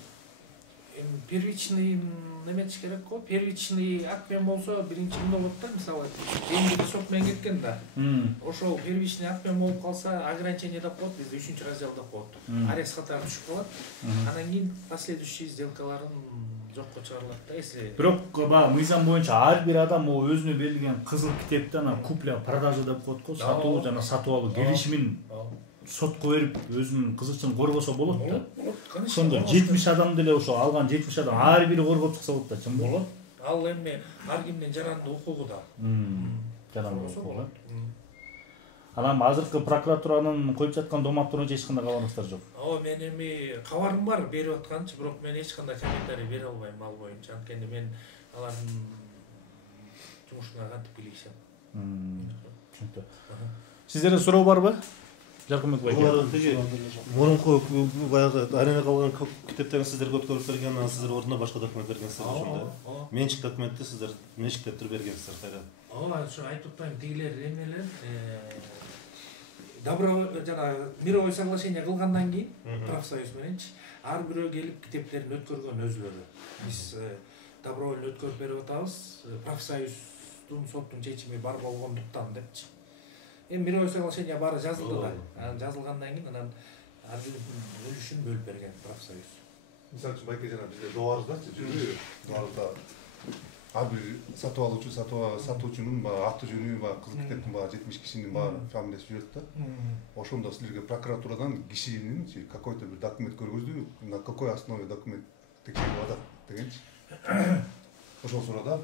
Первичный неметиш керек го, первичный акт менен болсо биринчи эмне болот да, мисалы эмгеги сот менен кеткен да. Ошол первичный акт менен болуп калса, ограничение деп коет, бизде 3-раздел деп коет. Арест катары түшүп калат. Анан кийин последующий сделкаларын жокко чыгарылат да, если. Бирок баягы мыйзам боюнча ар бир адам могу өзүнө берилген кызыл китепти ана купля продажа деп коет го, сатуу жана сатып алуу келишимин сотко берип өзүнүн кызыкчылыгын коргосо болот да. Ошондо 70 адам деле ошо алган 70 адам ар бири коргоп чыкса болот да, чын болот. Ал эми ар кимдин жарандуу укугу да. Жарандуу укугу. Анан азыркы прокуратуранын коюп жаткан доматтарына эч кандай кабарыңыздар жок. Мен эми кабарым бар берип атканчы, бирок мен эч кандай комментарий бере албайм ал боюнча, анткени мен алардын жумушуна кантип билишем. Түшүнүктүү. Сиздерде суроо барбы? Жаркынбек бай. Мурунку баягы аренага калган китептерин сиздерге өткөрүп берген, анан сиздер ордуна башка документ бергенсиздер ошондо. Менчик документти сиздер менчик китептер бергенсиздер кайра. Ошо айтып атпайм, тигилер эмелер добровольно жана мировой соглашение кылгандан кийин профсоюз мененчи ар бирөө келип китептерин өткөргөн өзүлөрү. Биз добровольно өткөрүп берип атабыз, профсоюздун соттун чечими бар болгондуктан депчи. Эми мировой соглашение баары жазылды да. Анан жазылгандан кийин анан ар биринин үлүшүн бөлүп берген профсоюз. Мисалы үчүн байке жана бизде доордачы жүрбөйбү? Доорда ар бир сатып алуучу, сатуучунун баягы аты жөнү, баягы кызыл китептин баягы 70 кишинин баягы фамилиясы жүрөт да. Ошондо силерге прокуратурадан кишинин какой-то бир документ көргөздү, на какой основе документ текшерип атат дегенчи. Ошол сурада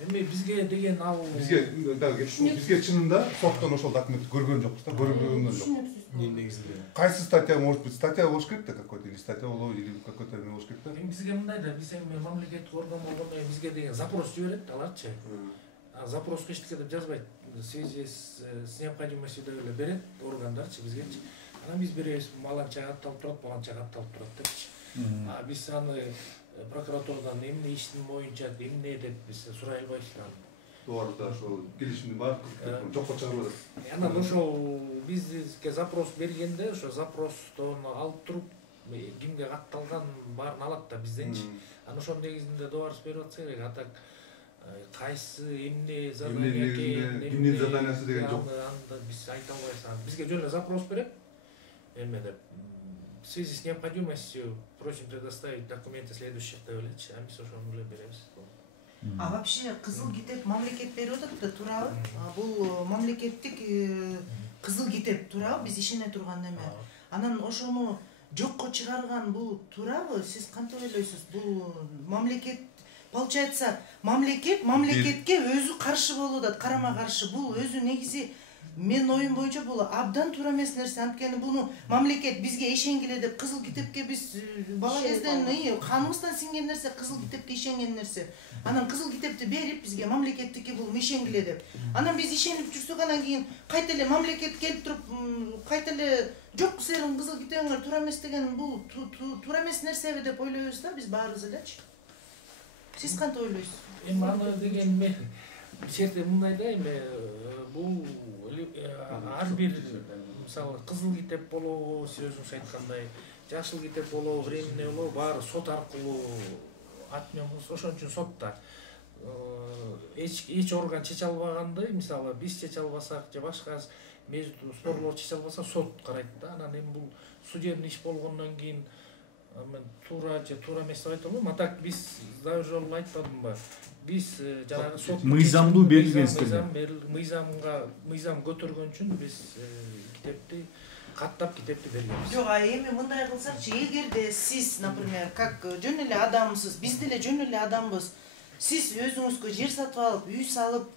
Эми бизге деген ал бизге чынында соттон ошол документти көргөн жокпуз да, көргөнү жок. Негизинде. Кайсы статья может быть? Статья болуш керек да какой-то, или статья болобу, или какой-то эме болуш керек да. Эми бизге мындай да, биз эми мамлекеттик орган болгондо бизге деген запрос жиберет аларчы. Запроско эчтеке деп жазбайт. В связи с необходимостью деп эле берет органдарчы бизгечи. Анан биз беребиз, маланча катталып турат, баланча катталып турат депчи. Биз аны прокуратурадан эмне иштин боюнча эмне деп биз сурай албайбыз да. Доорда ошол келишимдин баары жокко чыгарып атат. Анан ошол бизге запрос бергенде ошо запростон алып туруп кимге катталган баарын алат да бизденчи. Анан ошонун негизинде добарс берип атса керек. А так кайсы эмне задание кимдин заданиясы деген жок. Анда биз айта албайбыз. Бизге жөн эле запрос берет. Эме деп в связи с необходимостью просим предоставить документы следующих деп элечи. А биз ошону эле беребиз. А вообще кызыл китеп мамлекет берип атат да, туурабы? Бул мамлекеттик кызыл китеп, туурабы? Биз ишене турган неме. Анан ошону жокко чыгарган бул туурабы? Сиз кантип ойлойсуз? Бул мамлекет, получается, мамлекетке өзү каршы болуп атат, карама каршы. Бул өзү негизи мен оюм боюнча бул абдан туура эмес нерсе. Анткени буну мамлекет бизге ишенгиле деп кызыл китепке биз бала кезден каныбыздан сиңген нерсе, кызыл китепке ишенген нерсе. Анан кызыл китепти берип бизге мамлекеттики бул ишенгиле деп. Анан биз ишенип жүрсөк, анан кийин кайта эле мамлекет келип туруп кайта эле жок силердин кызыл китебиңер туура эмес деген бул туура эмес нерсеби деп ойлойбуз да биз баарыбыз элечи. Сиз кантип ойлойсуз? Эми аны деген мен жерде мындай да, эми бул ар бир мисалы кызыл китеп болобу, сиз өзүңүз айткандай, жашыл китеп болобу, временный болобу, баары сот аркылуу атмıyoruz. Ошон үчүн сотта эч орган чече албагандай, мисалы биз чече албасак же башка спорлор чече албаса сот карайт да. Анан эми бул судебный иш болгондон кийин мен туура же туура эмес деп айта албайм. А так биз дагы жолу айтпадымбы? Биз жанагы сот мыйзамдуу берилгенсиздер. Мыйзам көтөргөн үчүн биз китепти каттап китепти бергенбиз. Жок, а эми мындай кылсакчы, эгерде сиз, например, как жөн эле адамсыз, биз деле жөн эле адамбыз. Сиз өзүңүзгө жер сатып алып, үй салып,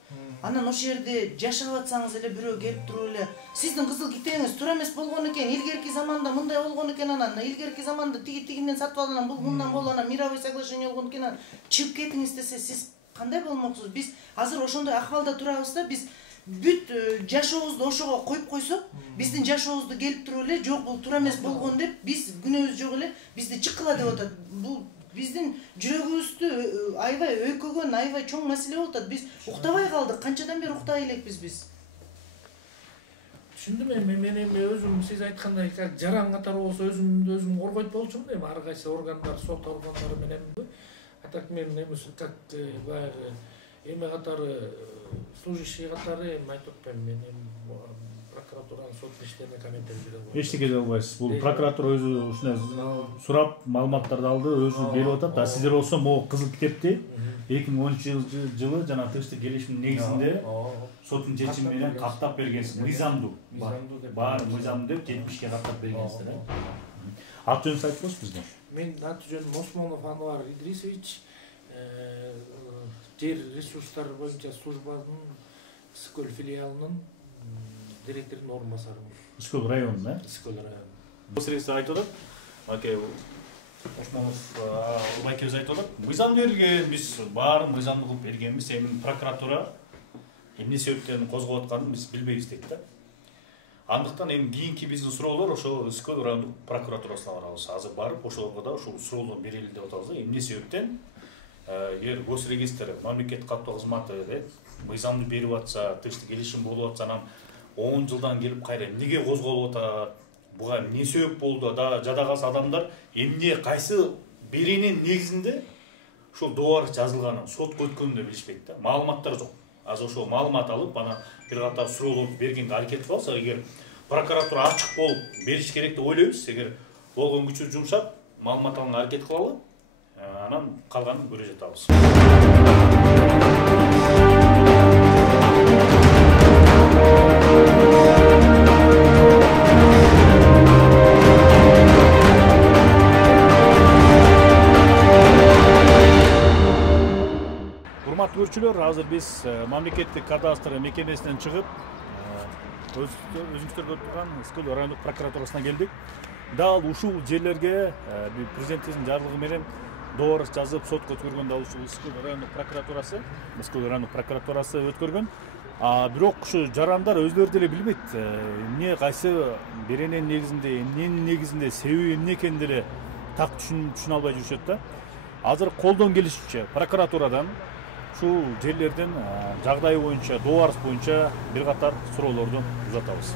анан ошол жерде жашап атсаңыз эле бирөө келип туруп эле сиздин кызыл китебиңиз туура эмес болгон экен, илгерки заманда мындай болгон экен, анан илгерки заманда тигинден сатып алып, анан бул мындан болду, анан мировой соглашение болгон экен, анан чыгып кетиңиз десе, сиз кандай болмоксуз? Биз азыр ошондой акыбалда турабыз да, биз бүт жашообузду ошого коюп койсок, биздин жашообузду келип туруп эле жок бул туура эмес болгон деп, биз күнөөбүз жок эле бизди чыккыла деп атат. Бул биздин жүрөгүбүздү аябай өйкөгөн, аябай чоң маселе болуп атат. Биз уктабай калдык. Канчадан бери уктабай элекпиз биз? Түшүндүм эми, мен эми өзүм сиз айткандай как жаран катары болсо өзүмдү өзүм коргойт болчумун эми ар кайсы органдар, сот органдары менен. А так мен эми как баягы эме катары служащий катары эми айтып атпайм, мен эми прокуратуранын сот иштерине комментарий бере албайм. Эчтеке деле албайсыз. Бул прокуратура өзү ушундай сурап, маалыматтарды алды, өзү берип атат. А сиздер болсо могу кызыл китепти 2013-жылы жана тыгыздык келишимдин негизинде соттун чечими менен каттап бергенсиз. Мыйзамдуу. Баары мыйзамдуу деп 70ке каттап бергенсиздер. Ат жөнүңүздү айтып коесузбу бизге? Мен аты жөнүм Осмонов Анвар Идрисович, жер ресурстары боюнча службанын Искөл филиалынын директорунун орун басарымын. Искөл районунун, э? Искөл районунун. Бул сиңиздер айтып атат. Аке, Осмонов байкебиз айтып атат. Мыйзам берилген, биз баарын мыйзамдуу кылып бергенбиз. Эми прокуратура эмне себептен козгоп атканын биз билбейбиз дейт да. Андыктан эми кийинки биздин суроолор ошо Искөл райондук прокуратурасына барабыз. Азыр барып ошолорго да ушул суроолорду берели деп атабыз да. Эмне себептен эгер госрегистр мамлекеттик каттоо кызматы мыйзамды берип атса, тыгыздык келишим болуп атса, анан 10 жылдан келип кайра эмнеге козголуп атат? Буга эмне себеп болду? Да жадагас адамдар эмне кайсы беренин негизинде ушул договор жазылганын, сотко өткөнүн да билишпейт да. Маалыматтар жок. Азыр ошол маалымат алып, анан бир катар суроолорду бергенге аракет кылсак, эгер прокуратура ачык болуп бериш керек деп ойлойбуз. Эгер болгон күчү жумшап, маалымат алганга аракет кылалы, анан калганын көрө жатабыз. Урматтуу көрүүчүлөр, азыр биз мамлекеттик кадастр мекемесинен чыгып, өзүңүздөр көрүп турган Искөл райондук прокуратурасына келдик. Дал ушул жерлерге президенттин жарлыгы менен договор жазып сотко өткөргөн дал ушул Искөл райондук прокуратурасы өткөргөн. Бирок ушу жарандар өздөрү деле билбейт, эмне кайсы беренин негизинде, эмненин негизинде, себеби эмне экенин деле так түшүнө албай жүрүшөт да. Азыр колдон келишинче прокуратурадан ушул жерлердин жагдайы боюнча, договор боюнча бир катар суроолорду узатабыз.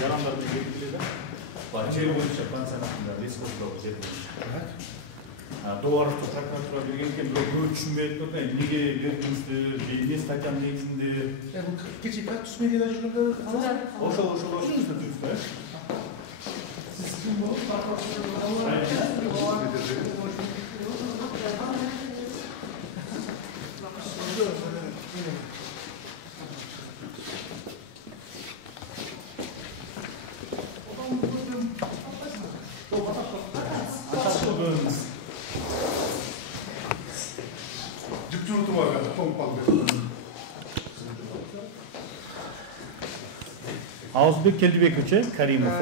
жарандар менен белгилedi. Жер боюнча пансионатында лесхоздогу жер боюнча. Doğrusu prokuratura berген экен, бирок көп түшүнбөй атат. Эмнеге бердиңиздер, эмне статьянын негизинде? Бул кече Кактус медиада жүргөндө Ошол жүрүңүздөр. Siz kim bu? Ağızbek Keldibекович Каримов.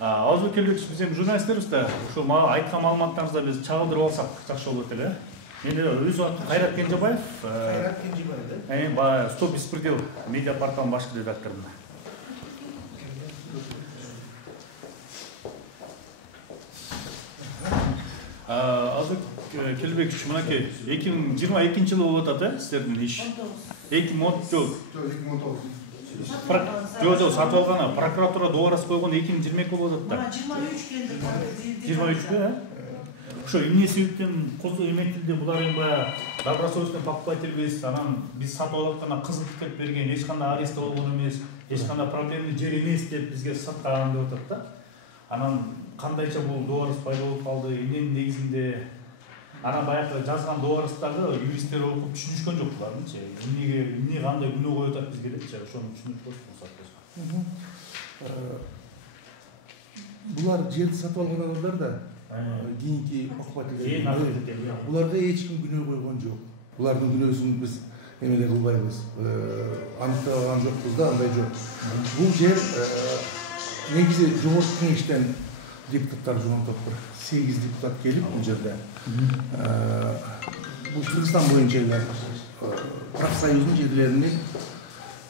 Ağızbek Keldibекович биз эми журналисттербиз да. Ошо мага айткан маалыматтарыңызды биз чагылдырып алсак жакшы болот эле. Мен өз атым Кайрат Кенжебаев. Кайрат Кенжебаев. Баягы Стоп беспредел медиа порталынын башкы редакторумун. Ağızbek Keldibекович мынакей 2022 жылы болуп атат, сиздердин иш. 2019. Жок, сатып алган прокуратура доорасы койгон 2022 болуп атат да. 23 келди. 23 ошо эмне себептен эметилди, булар эми баягы добросовестный покупательбиз, анан биз сатып алатканда кызык деп берген, эч кандай арест болгон эмес, эч кандай проблемный жер эмес деп бизге саткан деп атат да. Анан кандайча бул доорус пайда болуп калды, эмненин негизинде анан баягы жазган доорустарды юристтер окуп түшүнүшкөн жок булардынчы. Эмне кандай күнөө коюп атат бизге депчи, ошону түшүнүп койсоңуз. Булар жерди сатып алган адамдар да кийинки покупатель. Буларга эч ким күнөө койгон жок. Булардын күнөөсүн биз эмеле кылбайбыз. Аныктаган жокпуз да, андай жок. Бул жер негизи жогорку кеңештен депутаттар жогонтоп 8 депутат келип бул жерде. Бул Кыргызстан боюнча профсоюздун жерлерини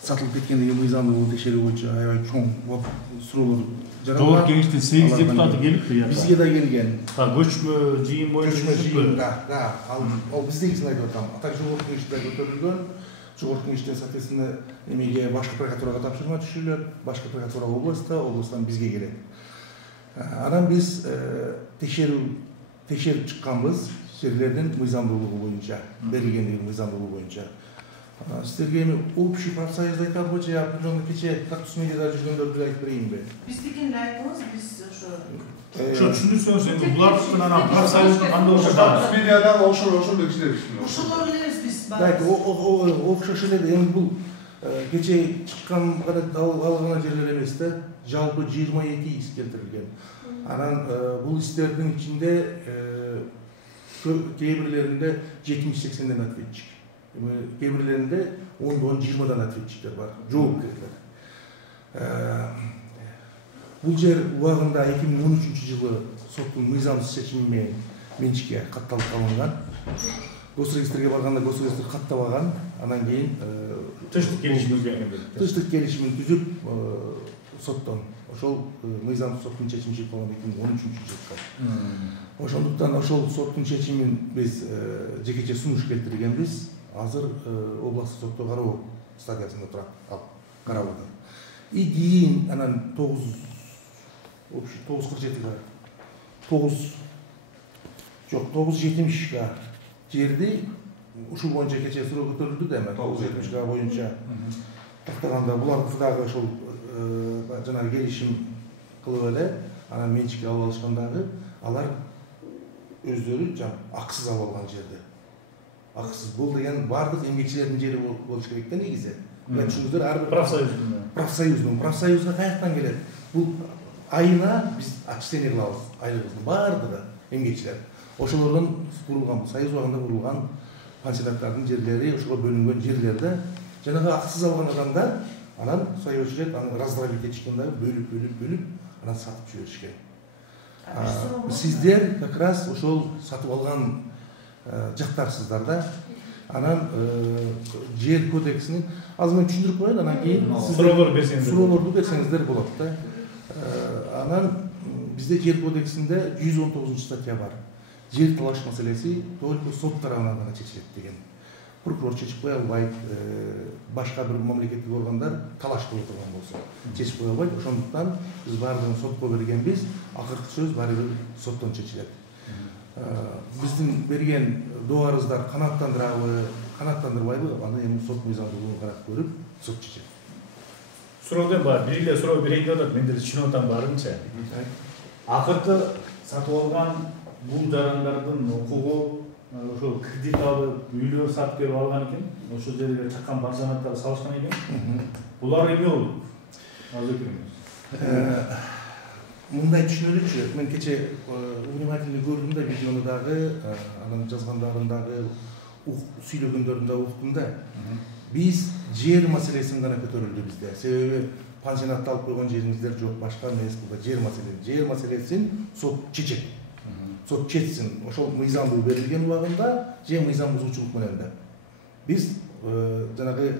сатылып кеткендиги мыйзамдуулугун текшерүү боюнча аябай чоң суроолор жаралган. Жогорку кеңештен 8 депутаты келипти. Бизге да келген. Көчмө жыйын боюнча. Да, ал биздегисин айтып атам. А так жогорку кеңеште көтөрүлгөн. Жогорку кеңештен соответственно эмеге башкы прокуратурага тапшырма түшүрүлөт. Башкы прокуратура областтан бизге келет. Анан биз текшерип чыкканбыз жерлердин мыйзамдуулугу боюнча, берилгендиги мыйзамдуулугу боюнча. Сиздерге эми общий профсоюз айткан боюнча я определенно кече Кактус медиада жүргөндөрдү айтып берейинби? Биздикин айтыңыз, биз ошо Түшүнүрсөңүз эми булардын анан профсоюздун кандай болушу Кактус медиадан ошол кишилер ошолор элебиз биз. Окшош эле эми бул кече чыккан алган жерлер эмес да, жалпы 22 ис келтирилген. Анан бул истердин ичинде кээ бирлеринде 70-80ден ответчик, кээ бирлеринде 10-20дан ответчиктер бар, жоопкерлер. Бул жер убагында 2013 жылы соттун мыйзамсыз чечими менен менчикке катталып алынган. Госрегистрге барганда госрегистр каттабаган, анан кийин тыштык келишимин түзүп соттон ошол мыйзамсыз соттун чечими чыгып калган 2013 жылы. Ошондуктан ошол соттун чечимин биз жекече сунуш келтиргенбиз. Азыр областтык сотто кароо стадиясында турат, ал карап атат. И кийин анан 970га жерди ушул боюнча кече суроо көтөрүлдү да, эми 970га боюнча тактаганда булардыкы дагы ошол жанагы келишим кылып эле анан менчикке алып алышкандагы алар өздөрү акысыз алып алган жерди. Акысыз бул деген бардык эмгекчилердин жери болуш керек да негизи. Мен түшүндүр, ар бир профсоюзга каяктан келет? Бул айына биз отчисление кылабыз, айлыгыбыздын бардыгы эмгекчилер. Ошолордон курулган, союз убагында курулган пансионаттардын жерлери, ошого бөлүнгөн жерлерде жанагы акысыз алган адамдар анан союзчулар аны раздробить этишкенде бөлүп анан сатып жиберишкен. Сиздер как раз ошол сатып алган жактарсыздар да. Анан жер кодексинин азыр мен түшүндүрүп коеюн, анан кийин суроолорду берсеңиздер болот да. Анан бизде жер кодексинде 119 статья бар. Жер талаш маселеси только сот тарабынан гана чечилет деген. прокурор чечип кое албайт, башка бир мамлекеттик органдар талаш кылып турган болсо чечип кое албайт. Ошондуктан биз баардыгын сотко бергенбиз, акыркы сөз баары бир соттон чечилет. Биздин берген доо арыздар канааттандырабы, канааттандырбайбы, аны эми сот мыйзамдуулугун карап көрүп сот чечет. Суроодон бар, бир эле суроо берейин деп атат, мен деле түшүнүп атам баарынча. Акыркы сатып алган бул жарандардын укугу ошол кредит алып, үйлөр сатып берип алган экен, ошол жерге чаккан пансионаттар салышкан экен. Булар эмне болду? Азыр көрүңүз. Мындай түшүнөлүчү, мен кече внимательно көрдүм да видеону дагы, анын жазгандарын дагы, сүйлөгөндөрүн дагы уктум да. Биз жер маселесин гана көтөрүлдү бизде. Себеби пансионатты алып койгон жериңиздер жок, башка эмес, бул жер маселеси. Жер маселесин сот чечет. Сот четсин. Ошол мыйзамдуу берилген убагында же мыйзам бузуучулук менен да. Биз жанагы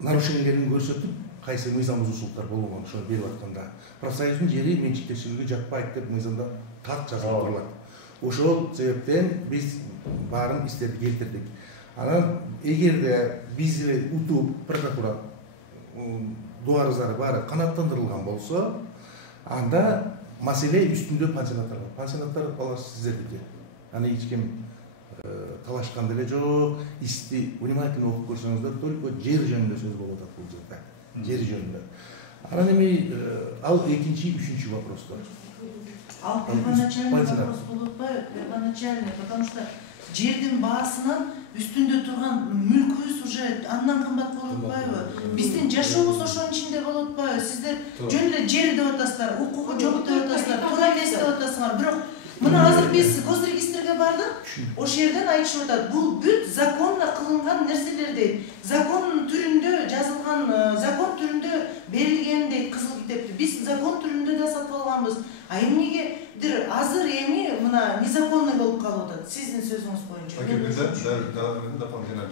нарушениелерин көрсөтүп, кайсы мыйзам бузуучулуктар болгон ошону берип атканда, профсоюздун жери менчиктешүүгө жатпайт деп мыйзамда так жазылып турат. Ошол себептен биз баарын истерди келтирдик. Анан эгерде биз утуп прокуратура доо арыздары баары канааттандырылган болсо, анда маселе үстүндө пансионаттар бар. Пансионаттар балдар сиздердики. Аны эч ким талашкан деле жок. Исти внимательно окуп көрсөңүздөр, только жер жөнүндө сөз болуп атат бул жерде. Жер жөнүндө. Анан эми ал экинчи, үчүнчү вопростор. Ал первоначальный вопрос болуп атпайбы? Первоначальный, потому что жердин баасынан үстүндө турган мүлкүбүз уже андан кымбат болуп атпайбы? Биздин жашообуз ошонун ичинде болуп атпайбы? Сиздер жөн эле жер деп атасыздар, укугу жок деп атасыздар, туура эмес деп атасыңар. Бирок мына азыр биз госрегистрге бардык, ошол жерден айтышып атат. Бул бүт законно кылынган нерселер дейт. Закон түрүндө жазылган, закон түрүндө берилген дейт кызыл китепти. Биз закон түрүндө да сатып алганбыз. А эмнегедир азыр эми мына незаконный болуп калып атат. Сиздин сөзүңүз боюнча. Дополнительно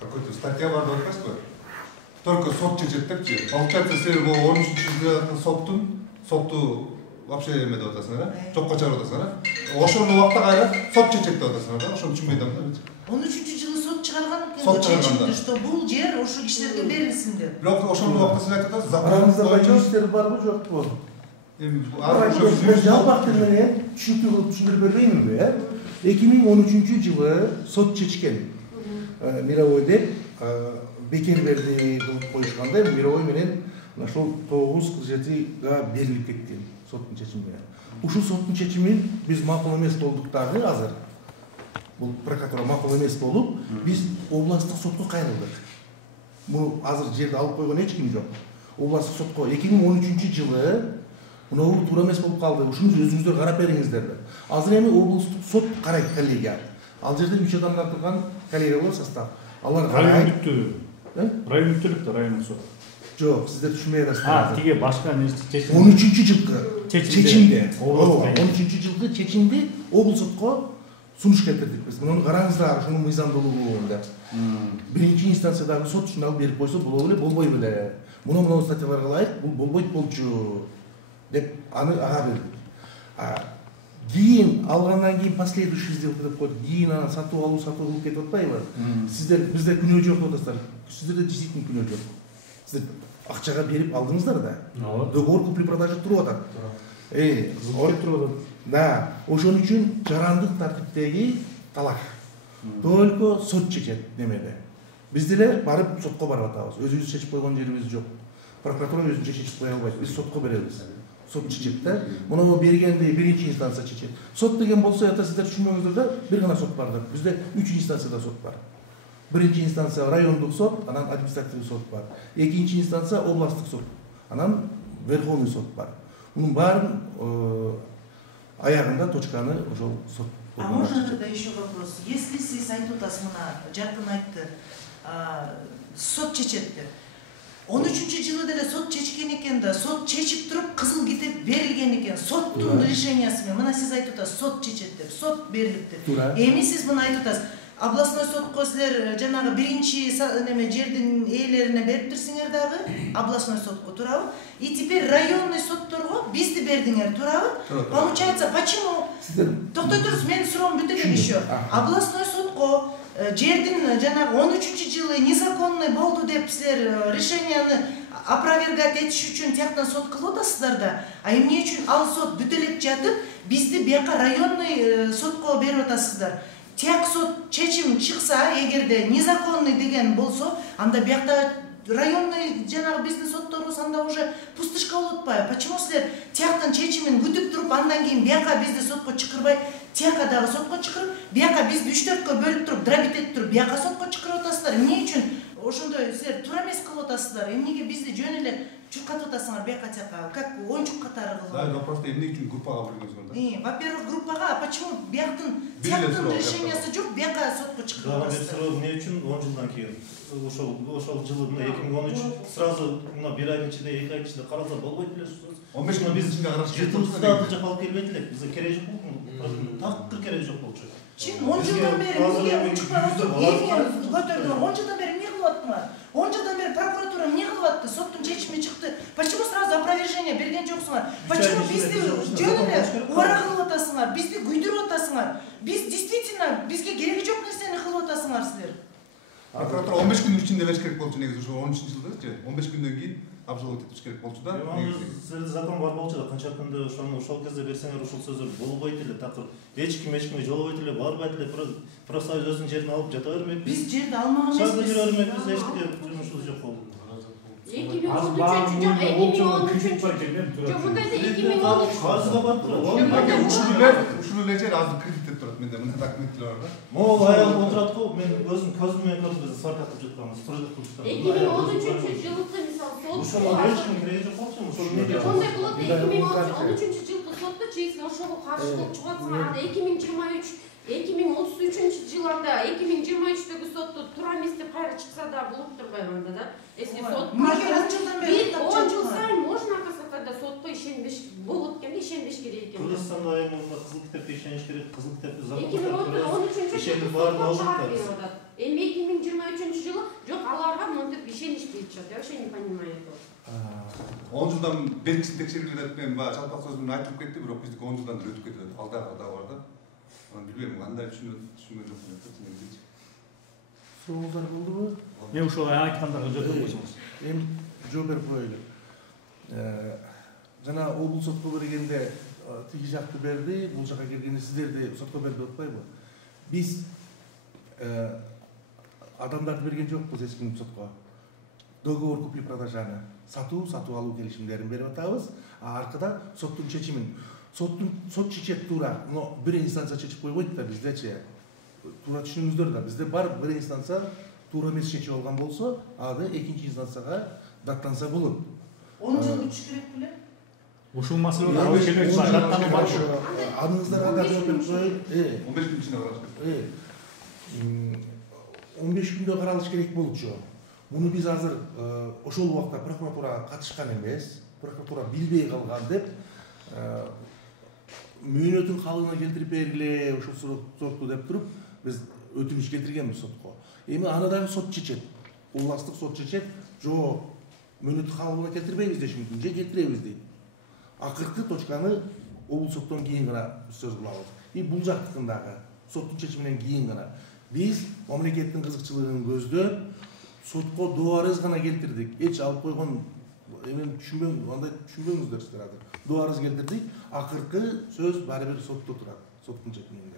какой-то статья бар деп атпайсызбы? Только сот чечет депчи. Получается, сен бул 13-жылдын сотту вообще эме деп атасың да? Жокко чыгарып атасың да? Ошол убакта кайра сот чечет деп атасың да? Ошону түшүнбөй атам да. 13-жылы сот чыгарган экен, чечимди, что бул жер ошол кишилерге берилсин деп. Бирок ошол убакта сиз айтып атасыз, закон Арамызда юристтер барбы, жокпу? Жалпак менен түшүнүктүү кылып түшүндүрүп бербейминби, 2013-жылы сот чечкен. Мировой деп бекерберди кылып коюшканда, Мировой менен ошол 947-га берилип кетти соттун чечими менен. Ушул соттун чечимин биз макул эмес болдук дагы азыр. Бул прокуратура макул эмес болуп, биз областтык сотко кайрылдык. Бул азыр жерди алып койгон эч ким жок. Областтык сотко 2013-жылы мынау туура эмес болуп калды. Ушуну өзүңүздөр карап бериңиздер деп. Азыр эми областык сот карайт коллегия. Ал жерде 3 адамдан турган коллегия бар состав. Алар район бүттү. Район бүттүлүктү райондук сот. Жок, сиздер түшүнбөй атасыздар. Тиге башка нерсе чечим. 13-жылкы чечимде. 13-жылкы чечимди облус сотко сунуш келтирдик биз. Муну караңыздар, ошонун мыйзамдуулугу деп. Биринчи инстанциядагы сот ушуну алып берип койсо болобу эле, болбой беле. Муну статьяларга ылайык, бул болбойт болчу деп аны ага бердик. Кийин алгандан кийин последующий сделка деп коет. Кийин анан сатып алуу кылып кетип атпайбы? Сиздер бизде күнөө жок деп атасыздар. Сиздерде действительно күнөө жок. Сиздер акчага берип алдыңыздар да. Договор купли-продажа туруп атат. Туруп атат. Да, ошон үчүн жарандык тартиптеги талаш. Только сот чечет немеде. Биз деле барып сотко барып атабыз. Өзүбүз чечип койгон жерибиз жок. Прокуратура өзүнчө чечип кое албайт. Биз сотко беребиз. Сот чечет да. Муну бергенде биринчи инстанция чечет. Сот деген болсо, ата сиздер түшүнмөңүздөр да, бир гана сот бар деп. Бизде 3 инстанцияда сот бар. Биринчи инстанция райондук сот, анан административдик сот бар. Экинчи инстанция областтык сот, анан верховный сот бар. Мунун баарын аягында точканы ошол сот. А можно тогда еще вопрос? Если сиз айтып атасыз, мына жаркын айтты, сот чечет деп. 13-жылы деле сот чечкен экен да, сот чечип туруп кызыл китеп берилген экен. Соттун решениясы менен мына сиз айтып атасыз, сот чечет деп, сот берилип деп. Эми сиз мына айтып атасыз, областной сотко силер жанагы биринчи неме жердин ээлерине бериптирсиңер дагы, областной сотко, туурабы? И теперь районный сотторго бизди бердиңер, туурабы? Получается, почему? Токтой туруңуз, менин суроом бүтө элек еще. Областной сот сотко жердин жанагы 13-жылы незаконный болду деп силер решенияны опровергать этиш үчүн тияктан сот кылып атасыздар да. А эмне үчүн ал сот бүтө элек жатып, бизди бияка районный сотко берип атасыздар? Тияк сот чечим чыкса, эгерде незаконный деген болсо, анда биякта районный жанагы биздин сотторубуз анда уже пустышка болуп атпайбы? Почему силер тияктан чечимин күтүп туруп, андан кийин бияка бизди сотко чакырбай, тияка дагы сотко чакырып, бияка бизди 3-4кө бөлүп туруп, дробить этип туруп, бияка сотко чакырып атасыздар? Эмне үчүн ошондой силер туура эмес кылып атасыздар? Эмнеге бизди жөн эле чуркатып атасыңар бияка тияка, как оюнчук катары кылып? Да, просто эмне үчүн группага бөлгөнсүңөр да? Во-первых, группага, а почему бияктын тияктын решениясы жок, бияка сотко чакырып атасыздар? Эмне үчүн 10 жылдан кийин ошол жылы 2013 сразу мына 1 айдын ичинде 2 айдын ичинде каралса болбойт белесиз. 15 күн биз ичинде караш жытыбызды алып алып келбейт элек. Бизге кереги жок болчу. Такыр кереги жок болчу. Чын 10 жылдан бери эмнеге көтөрдүңөр? 10 жылдан бери эмне кылып аттыңар? 10 жылдан бери прокуратура эмне кылып атты? Соттун чечими чыкты. Почему сразу опровержение берген жоксуңар? Почему бизди жөн эле убара кылып атасыңар? Бизди күйдүрүп атасыңар? Биз действительно бизге кереги жок нерсени кылып атасыңар силер. Прокуратура 15 күндүн ичинде бериш керек болчу негизи ошо 13-жылда 15 күндөн кийин обжаловать этиш керек болчу да. Силерде закон бар болчу да, канча күндө ошол кезде берсеңер ошол сөздөр болбойт эле, такыр эч кимге жолобойт эле, барбайт эле, профсоюз өзүнүн жерин алып жата бермек. Биз жерди алмаган эмеспиз. Шагы жүрө бермекпиз, эчтеке жумушубуз жок болду. 2013 ушул эле жер азыр кредитте турат. Менде мындай документтер бар да. Могул аял отурат го, мен өзүм көзүм менен көрдүм, биз сварка кылып жатканбыз, стройдок кылып жатканбыз. 2013-жылкы мисалы сот. Ошол эч ким кереги жок болчу, ошол эмне? Кандай болот 2013-жылкы сотто чейсине ошого каршы кылып чыгатсыңар, анда 2033 анда 2023-дөгү сотто туура эмес деп кайра чыкса да болуп турбайбы анда да? Если сот 10 жылдан бери 10 жыл сайын можно касаторда сотто ишенбеш болот экен, ишенбеш керек экен. Кыргызстанда эми кызыл китепке ишениш керек, кызыл китепти закон 2013-жылы баарын алдыктар. Эми 2023-жылы жок, аларга монтип ишенишпей атышат. Я вообще не понимаю этого. 10 жылдан берчи текшерилет мен жалпак сөз менен айтылып кетти, бирок биздики 10 жылдан өтүп кетет. Алдагы да бар да. Билбейм, кандай түшүнгөн жокмун. Суроолор болдубу? Мен ушул айткандарға жооп койсоңуз. Эми жооп берип коелу. Жана облус сотко бергенде тиги жакты берди, бул жака келгенде сиздерди сотко берди деп атпайбы? Биз адамдарды берген жокпуз эч ким сотко. Договор купли-продажаны, сатуу алуу келишимдерин берип атабыз, а аркада соттун чечимин. Сот чечет туура, но бир инстанция чечип койбойт да биздечи. Туура түшүнүңүздөр да, бизде бар бир инстанция туура эмес чечип алган болсо, аны экинчи инстанцияга даттанса болот. 10 жыл күтүш керек беле? Ушул маселе алып келек бар, даттануу бар. Аныңыздарга да жооп берип коеюн. 15 күн ичинде караш керек. 15 күндө каралыш керек болчу. Муну биз азыр ошол убакта прокуратурага катышкан эмес, прокуратура билбей калган деп мөөнөтүн калыбына келтирип бергиле, ошол сотто деп туруп биз өтүнүч келтиргенбиз сотко. Эми аны дагы сот чечет. Областык сот чечет. Жок, мөөнөтүн калыбына келтирбейбиз деши мүмкүн, же келтиребиз дейт. Акыркы точканы облус соттон кийин гана сөз кылабыз. Бул жактыкын дагы соттун чечиминен кийин гана биз мамлекеттин кызыкчылыгын көздөп сотко дуарыз гана келтирдик. Эч алып койгон эми андай түшүнбөңүздөр силер азыр. Дуарыз келтирдик. Акыркы сөз баары бир сотто турат, соттун чечиминде.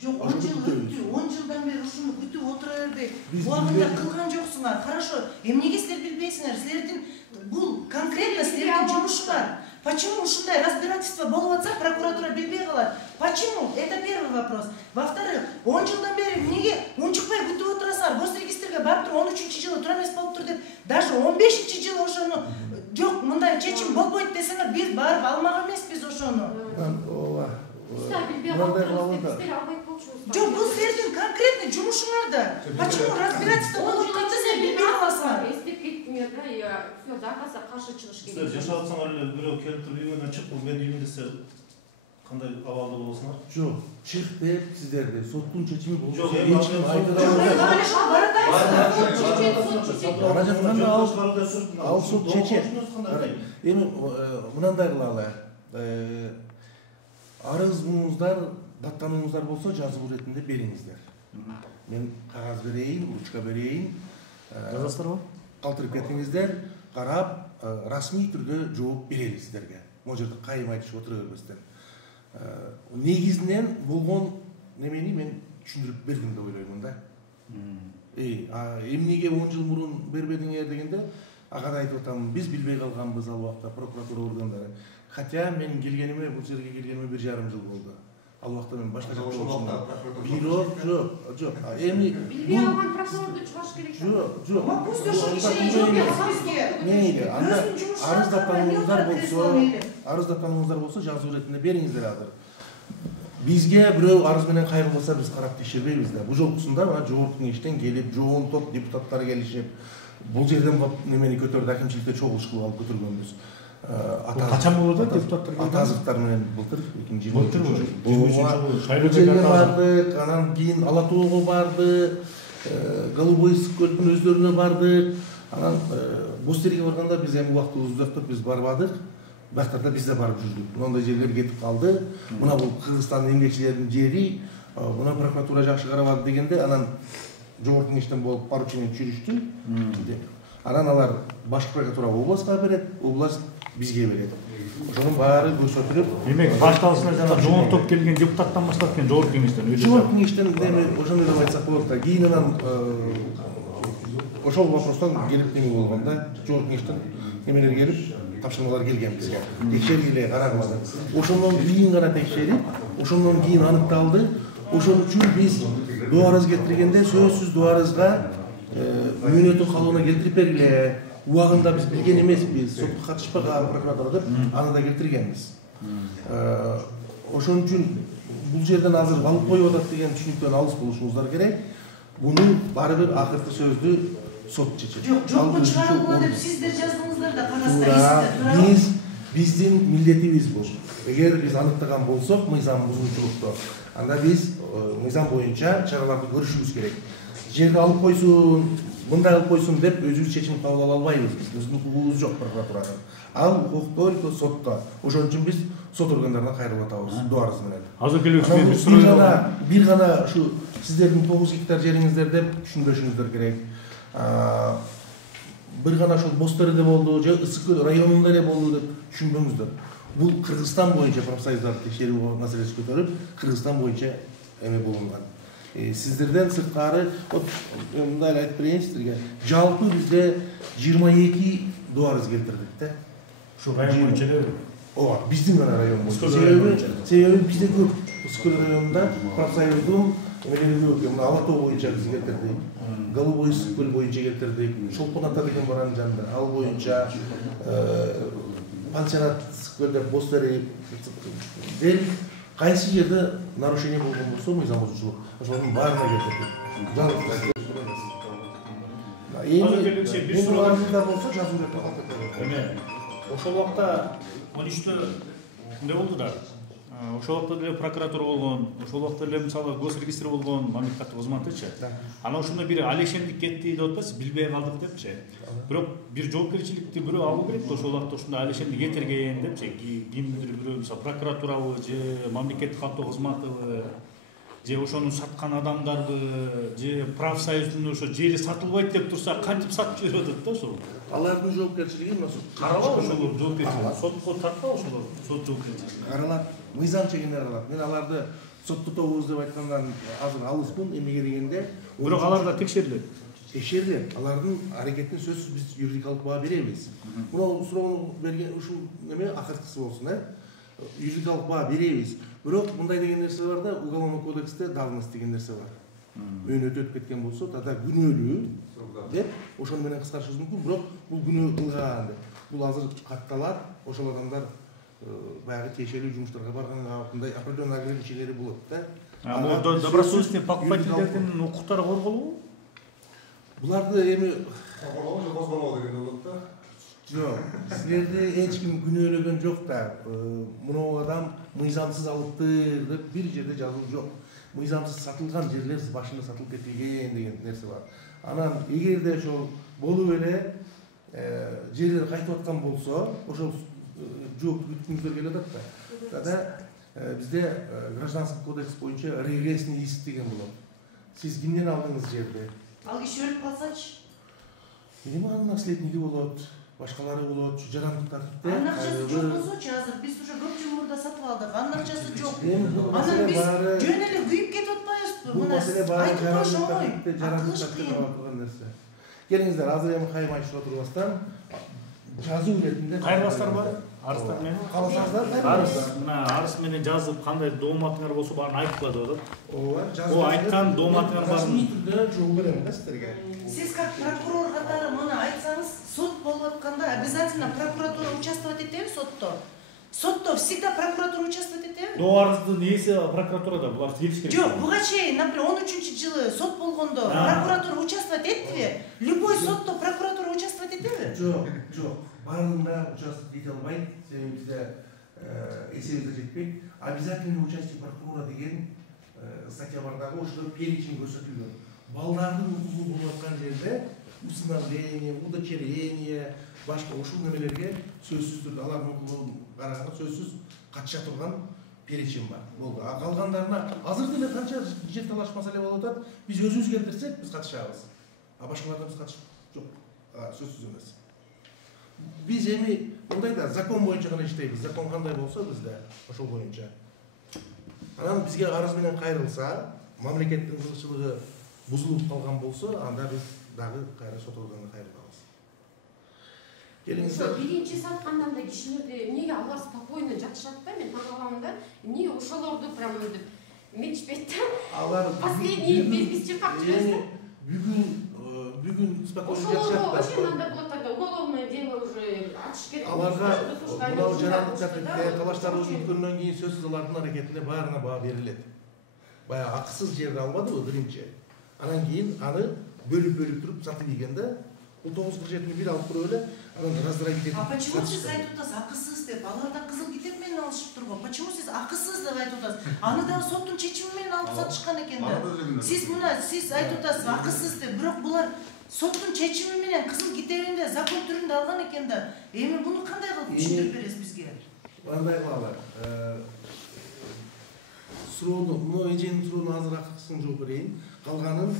Жок, 10 жыл өттү. 10 жылдан бери ушуну күтүп отура берди. Убагында кылган жоксуңар. Хорошо, эмнеге силер билбейсиңер? Силердин бул конкретно силердин жумушуңар. Почему ушундай разбирательство болуп атса, прокуратура билбей калат? Почему? Это первый вопрос. Во-вторых, 10 жылдан бери эмнеге унчукпай күтүп отурасыңар? Госрегистрге барып туруп 13-жылы туура эмес болуптур деп, даже 15-жылы ошону жок, мындай чечим болбойт десеңер, биз барып алмак эмеспиз ошону. Жок, бул силердин конкретный жумушуңар да. Почему разбирательство болуп калды, сен билбей каласыңар? Эстеп кеттиң да, всё, заказга каршы чыгыш керек. Силер жашап атсаңар эле бирөө келип туруп үйүңөн чык, бул менин үйүм десе кандай абалда болосуңар? Жок, чык деп сиздерди соттун чечими болсо жок, эч ким айта ал сот чечет. Эми мындай кылалы. Арыз муңуздар, даттанууңуздар болсо жазуу иретинде бериңиздер. Мен кагаз берейин, ручка берейин. Жазасыздарбы? Калтырып кетиңиздер, карап, расмий түрдө жооп берели сиздерге. Могу жерде кайым айтышып отура бербестен. Негизинен болгон немени мен түшүндүрүп бердим деп ойлоймун да. Эмнеге 10 жыл мурун бербедиңер дегенде, ага да айтып атам, биз билбей калганбыз ал убакта прокуратура органдары. Хотя мен келгениме, бул жерге келгениме 1,5 жыл болду. Ал убакта мен башка жакта болчумун. Бирок жок. Эми билбей калган прокурорду чыгаш керек. Жок. Пусть ошол киши жооп берсин. Мейли, анда арыздатууңуздар болсо жазуу иретинде бериңиздер азыр. Бизге бирөө арыз менен кайрылса биз карап текшербейбиз да. Бул жолкусунда мына жогорку кеңештен келип, жоон топ депутаттар келишип, бул жерден немени көтөрдү, акимчиликте чогуу иш кылып алып көтөргөнбүз. Качан болду депутаттар? Атазовдор менен былтыр 2023 шайлоого бардык, анан кийин Ала тоого бардык, Голубой көлдүн өздөрүнө бардык. Анан Бостерге барганда биз эми убактыбызды uzактап биз барбадык. Бактарда биз да барып жүрдүк. Мындай жерлер кетип калды. Мына бул Кыргызстандын эмгекчилеринин жери, мына прокуратура жакшы карабады дегенде, анан жогорку кеңештен болуп поручение түшүрүштү. Анан алар баш прокуратура областка берет, область бизге берет. Ошонун баары көрсөтүлүп, демек башталышында жана жооптоп келген депутаттан баштап келген жогорку кеңештен жогорку кеңештен эми ошондой деп айтсак болот да. Кийин анан ошол вопростон келип неме болгон да. Жогорку кеңештен немелер келип, тапшырмалар келген бизге. Текшергиле карагыла. Ошондон кийин гана текшерип, ошондон кийин аныкталды. Ошон үчүн биз дуарыз келтиргенде сөзсүз дуарызга мөөнөтүн калыбына келтирип бергиле. Убагында биз билген эмеспиз, сотко катышпаган прокуратура деп аны да келтиргенбиз. Ошон үчүн бул жерден азыр алып коюп атат деген түшүнүктөн алыс болушуңуздар керек. Муну баары бир акыркы сөздү сот чечет. Жокко чыгарылган деп сиздер жаздыңыздар да кагазда. Биздин милдетибиз бул. Эгер биз аныктаган болсок мыйзам бузуучулукту, анда биз мыйзам боюнча чараларды көрүшүбүз керек. Жерди алып койсун, мындай алып койсун деп өзүбүз чечим кабыл ала албайбыз. Биздин укугубуз жок прокуратурада. Ал укук только сотто. Ошон үчүн биз сот органдарына кайрылып атабыз дуарыз менен. Азыр келүүчү бир гана ушу сиздердин 9 гектар жериңиздер деп түшүнбөшүңүздөр керек. Бир гана ошол Бостерде болду, же Ысык көл районунда эле болду деп түшүнбөңүздөр. Бул Кыргызстан боюнча профсоюздарды текшерүү маселеси көтөрүп, Кыргызстан боюнча эме болунган. Сиздерден сырткары, мындай айтып берейин сиздерге, жалпы бизде 22 дуарыз келтирдик да. Ушу район боюнча эле? Ооба, биздин гана район боюнча. Себеби бизде көп Ысык көл районунда профсоюздун эмелери көп. Мына Ала тоо боюнча биз келтирдик. Голубой көл боюнча келтирдик. Шолпон ата деген бар анын жанында. Ал боюнча пансионат көлдө Бостери дел кайсы жерде нарушение болгон болсо мыйзам бузуучулук, ошонун баарына келтирдик. Эми бул арызда болсо жазуу эме ошол убакта 13-тө эмне болду да? Ошол убакта деле прокуратура болгон, ошол убакта деле мисалы госрегистр болгон мамлекеттик кызматычы. Анан ошондо бир алешендик кетти деп атпайсыз, билбей калдык депчи. Бирок бир жоопкерчиликти бирөө алуу керек да, ошол убакта ошондой алешендик кетирген депчи. Кимдир бирөө мисалы прокуратурабы же мамлекеттик каттоо кызматыбы же ошону саткан адамдарбы же профсоюздун ошо жери сатылбайт деп турса кантип сатып жиберип атат да ошол. Алардын жоопкерчилиги мына каралат ошол жоопкерчилик. Сотко тартпа ошол сот жоопкерчилиги. Каралат, мыйзам чегинде каралат. Мен аларды соттотобуз деп айткандан азыр алыспын, эмеге дегенде. Бирок алар да текшерилет. Текшерилет. Алардын аракетине сөзсүз биз юридикалык баа беребиз. Мына суроону берген ушул неме акыркысы болсун, юридикалык баа беребиз. Бирок мындай деген нерсе бар да, уголовный кодексте давность деген нерсе бар. Мөөнөтү өтүп кеткен болсо, тата күнөөлүү деп ошону менен кыскартышыбыз мүмкүн, бирок бул күнөө кылган деп. Бул азыр катталат, ошол адамдар баягы тиешелүү жумуштарга барганга мындай определенный ограничениялери болот да. Добросовестный покупательдердин укуктары корголобу? Буларды эми корголобу же бозголобу деген болот да. Жок, силерди эч ким күнөөлөгөн жок да. Мына адам мыйзамсыз алыптыр деп бир жерде жазуу жок. Мыйзамсыз сатылган жерлер башында сатылып кетилген деген нерсе бар. Анан эгерде ошол болуп эле жерлер кайтып аткан болсо, ошол жооп күткүңүздөр келип атат да. Тада бизде гражданский кодекс боюнча регрессный иск деген болот. Сиз кимден алдыңыз жерди? Ал киши өлүп калсачы? Билем анын наследниги болот, башкалары болот, ушу жарандык тартипте. Анын акчасы жок болсочу, азыр биз уже көп жыл мурда сатып алдык. Анын акчасы жок. Анан биз жөн эле күйүп кетип атпайбызбы? Бул маселе баары жарандык тартипте, жарандык Акылыш тартипте кыйын. турган нерсе. Келиңиздер, азыр эми каймайчылы отурбастан жазуу иретинде кайрыбастар бар? Арыстар менен? Каласаңыздар, Арыс, мына арыс менен жазып кандай дооматыңар болсо баарын айтып коет атат. ооба, О, айткан дооматыңар бар. Расмий түрдө жооп берем да сиздерге. Сиз как прокурор катары муну айтсаңыз, суд болуп атканда обязательно прокуратура участвовать этеби сотто? Сотто всегда прокуратура участвовать этеби? Доордун ээси прокуратурада, булар келиш керек. Жок, буга чейин, например, 13-жылы сот болгондо прокуратура участвовать этпи? Любой сотто прокуратура участвовать этеби? Жок, жок. Баарында участвовать ете албайт, себеби бизде эсебизде жетпейт. Обязательный участие прокурора деген статья бар дагы, ошол перечень көрсөтүлгөн. Балдардын укугу болуп аткан жерде усыновление, удочерение, башка ушул немелерге сөзсүз түрдө алардын укугун караганда сөзсүз катыша турган перечень бар. Болду. А калгандарына азыр деле канча жер талаш маселе болуп атат, биз өзүбүз келтирсек биз катышабыз. А башкалардан биз катышып жок. Сөзсүз эмес. Биз эми мындай да закон боюнча гана иштейбиз. Закон кандай болсо бизде ошол боюнча. Анан бизге арыз менен кайрылса, мамлекеттин кызыкчылыгы бузулуп калган болсо, анда биз дагы кайра сот органына кайрылабыз. Келиңиздер. Биринчи саткандан да кишилерди эмнеге алар спокойно жатышат да, мен таң калам да. Эмне ошолорду прям мечпейт да. Алар последний биз чыккап жүрөбүз да. Бүгүн спокойно ошолорго жатышат. ошо надо было тогда уголовное дело уже ачыш керек. Аларга мынау жарандык тартипте талаштар өткөндөн кийин сөзсүз алардын аракетине баарына баа берилет. Баягы акысыз жерди албадыбы биринчи. Анан кийин аны бөлүп туруп сатып ийгенде бул 947-ни бир алып туруп эле анан раздрайв этип. А почему сиз айтып атасыз акысыз деп? Аларда кызыл китеп менен алышып турган. Почему сиз акысыз деп айтып атасыз? Аны да соттун чечими менен алып сатышкан экен да. Сиз айтып атасыз акысыз деп, бирок булар соттун чечими менен кызыл китебинде закон түрүндө алган экен да. Эми буну кандай кылып түшүндүрүп бересиз бизге? Мындай кылалы. Суроону, мына эженин суроону азыр акысын жооп берейин. Калганын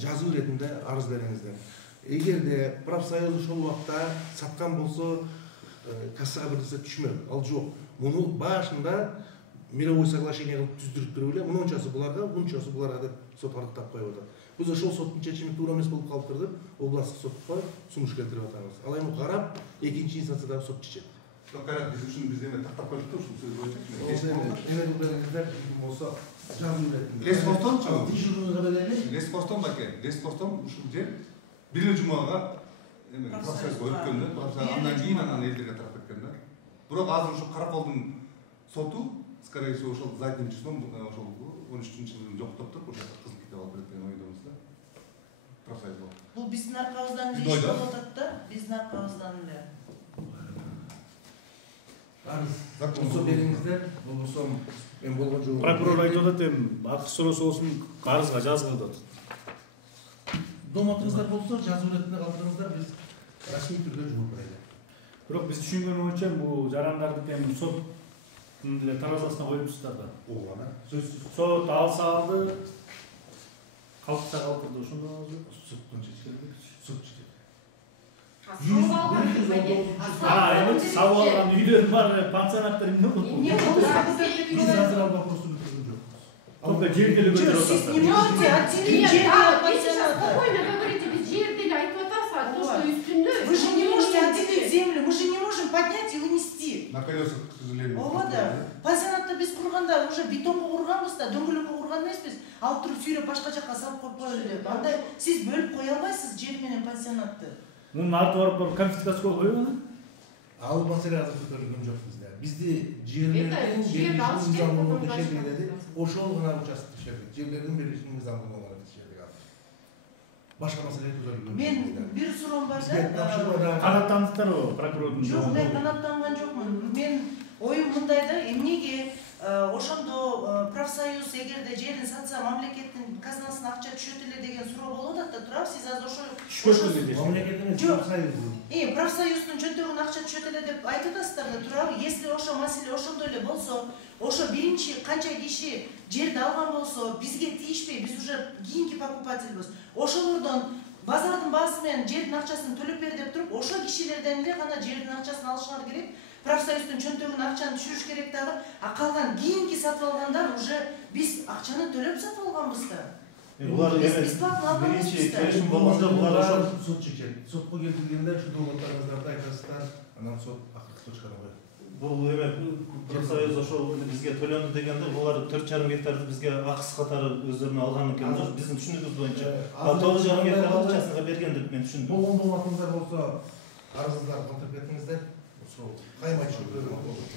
жазуу иретинде арыз бериңиздер. Эгерде профсоюз ошол убакта саткан болсо, кассага бир нерсе түшмөк, ал жок. Муну башында мировой соглашение кылып түздүрүп туруп эле, мынчасы буларга, мынчасы буларга деп сот арыктап коюп атат. Биз ошол соттун чечими туура эмес болуп калыптыр деп, областтык сотко сунуш келтирип атабыз. Ал эми карап, экинчи инстанцияда сот чечет. Жок, карак, биз ушуну биз эме тактап коюшту, ушул сөз боюнча. Эме билдиңиздер болсо, жазуу иретинде. Леспостон, дежурныйга берели. Леспостон баке, Леспостон ушул жер бир эле жумага эме профсоюзга өткөндө, андан кийин анан элдерге тарап кеткен да. Бирок азыр ушул Караколдун соту, скорее всего, ошол задним числом ошол 13-жылын жоктоп туруп, ошо кызыл китеп алып берет деген ойдобуз да. Профсоюзга. Бул биздин аркабыздан эле иш болуп атат да, биздин аркабыздан эле. Болсо бериңиздер, болбосо мен болгон жок. Прокурор айтып атат, эми акыс суроосу болсун, арызга жазгыл деп. Дооматыңыздар болсо, жазуу иретинде калтырыңыздар, биз расмий түрдө жооп берели. Бирок биз түшүнгөн боюнча бул жарандарды эми сот деле таразасына коюпсуздар да. Ооба, сөзсүз. Сот алса алды, калкса калтырды, ошондо соттун чечкени, сот чечет. Эми сабып алган үйлөр бар, пансионаттар эмне болот? Биз азыр ал вопросту бүтүргөн жокпуз. Только жер деле көтөрүп атат. Сиз не можете отделить жер от пансионата. Спокойно говорите, без жер деле айтып атасыз, то, что үстүндө. Вы же не можете отделить землю, мы же не можем поднять и вынести. На колесах, к сожалению. Ооба да. Пансионатта биз курганда уже бетонго курганбыз да, дөңгөлөккө курган эмеспиз. Алып туруп сүйрөп башка жакка салып коюп коелу деп. Андай сиз бөлүп кое албайсыз жер менен пансионатты. Мунун арты барып конфискацияга койгон. Ал маселе азыр көтөрүлгөн жок бизде. Бизди жерлердин берилишин мыйзамдуу текшергенде ошол гана участок текшердик. Жерлердин берилишин мыйзамдуу гана текшердик азыр. Башка маселе көтөрүлгөн. Мен бир суроом бар да. Канаттандыңыздарбы прокурордун? Жок, мен канаттанган жокмун. Мен оюм мындай да, эмнеге ошондо профсоюз эгерде эле жерин сатса мамлекеттин казынасына акча түшөт эле деген суроо болуп атат да, туурабы? Сиз азыр ошо профсоюздун чөнтөгүнө акча түшөт эле деп айтып атасыздар да, туурабы? Если ошо маселе ошондой эле болсо, ошо биринчи канча киши жерди алган болсо, бизге тийишпей, биз уже кийинки покупательбиз. Ошолордон базардын баасы менен жердин акчасын төлөп бер деп туруп, ошо кишилерден эле гана жердин акчасын алышыңар керек. Профсоюздун чөнтөгүнө акчаны түшүрүш керек дагы. А калган кийинки сатып алгандар уже биз акчаны төлөп сатып алганбыз да. Булар биринчи келишим болгондо булар ошол сот чечет. Сотко келтиргенде ушу договордорыңыздарды айтасыздар, анан сот акыркы точкага коет. Бул профсоюз ошол бизге төлөндү дегенде, булар 4,5 гектарды бизге акыс катары өздөрүнө алган экен. Биздин түшүнүгүбүз боюнча 9,5 гектар акчасына берген деп мен түшүндүм. Бул оңдолматыңыздар болсо, арызыңыздарды калтырып кетиңиздер.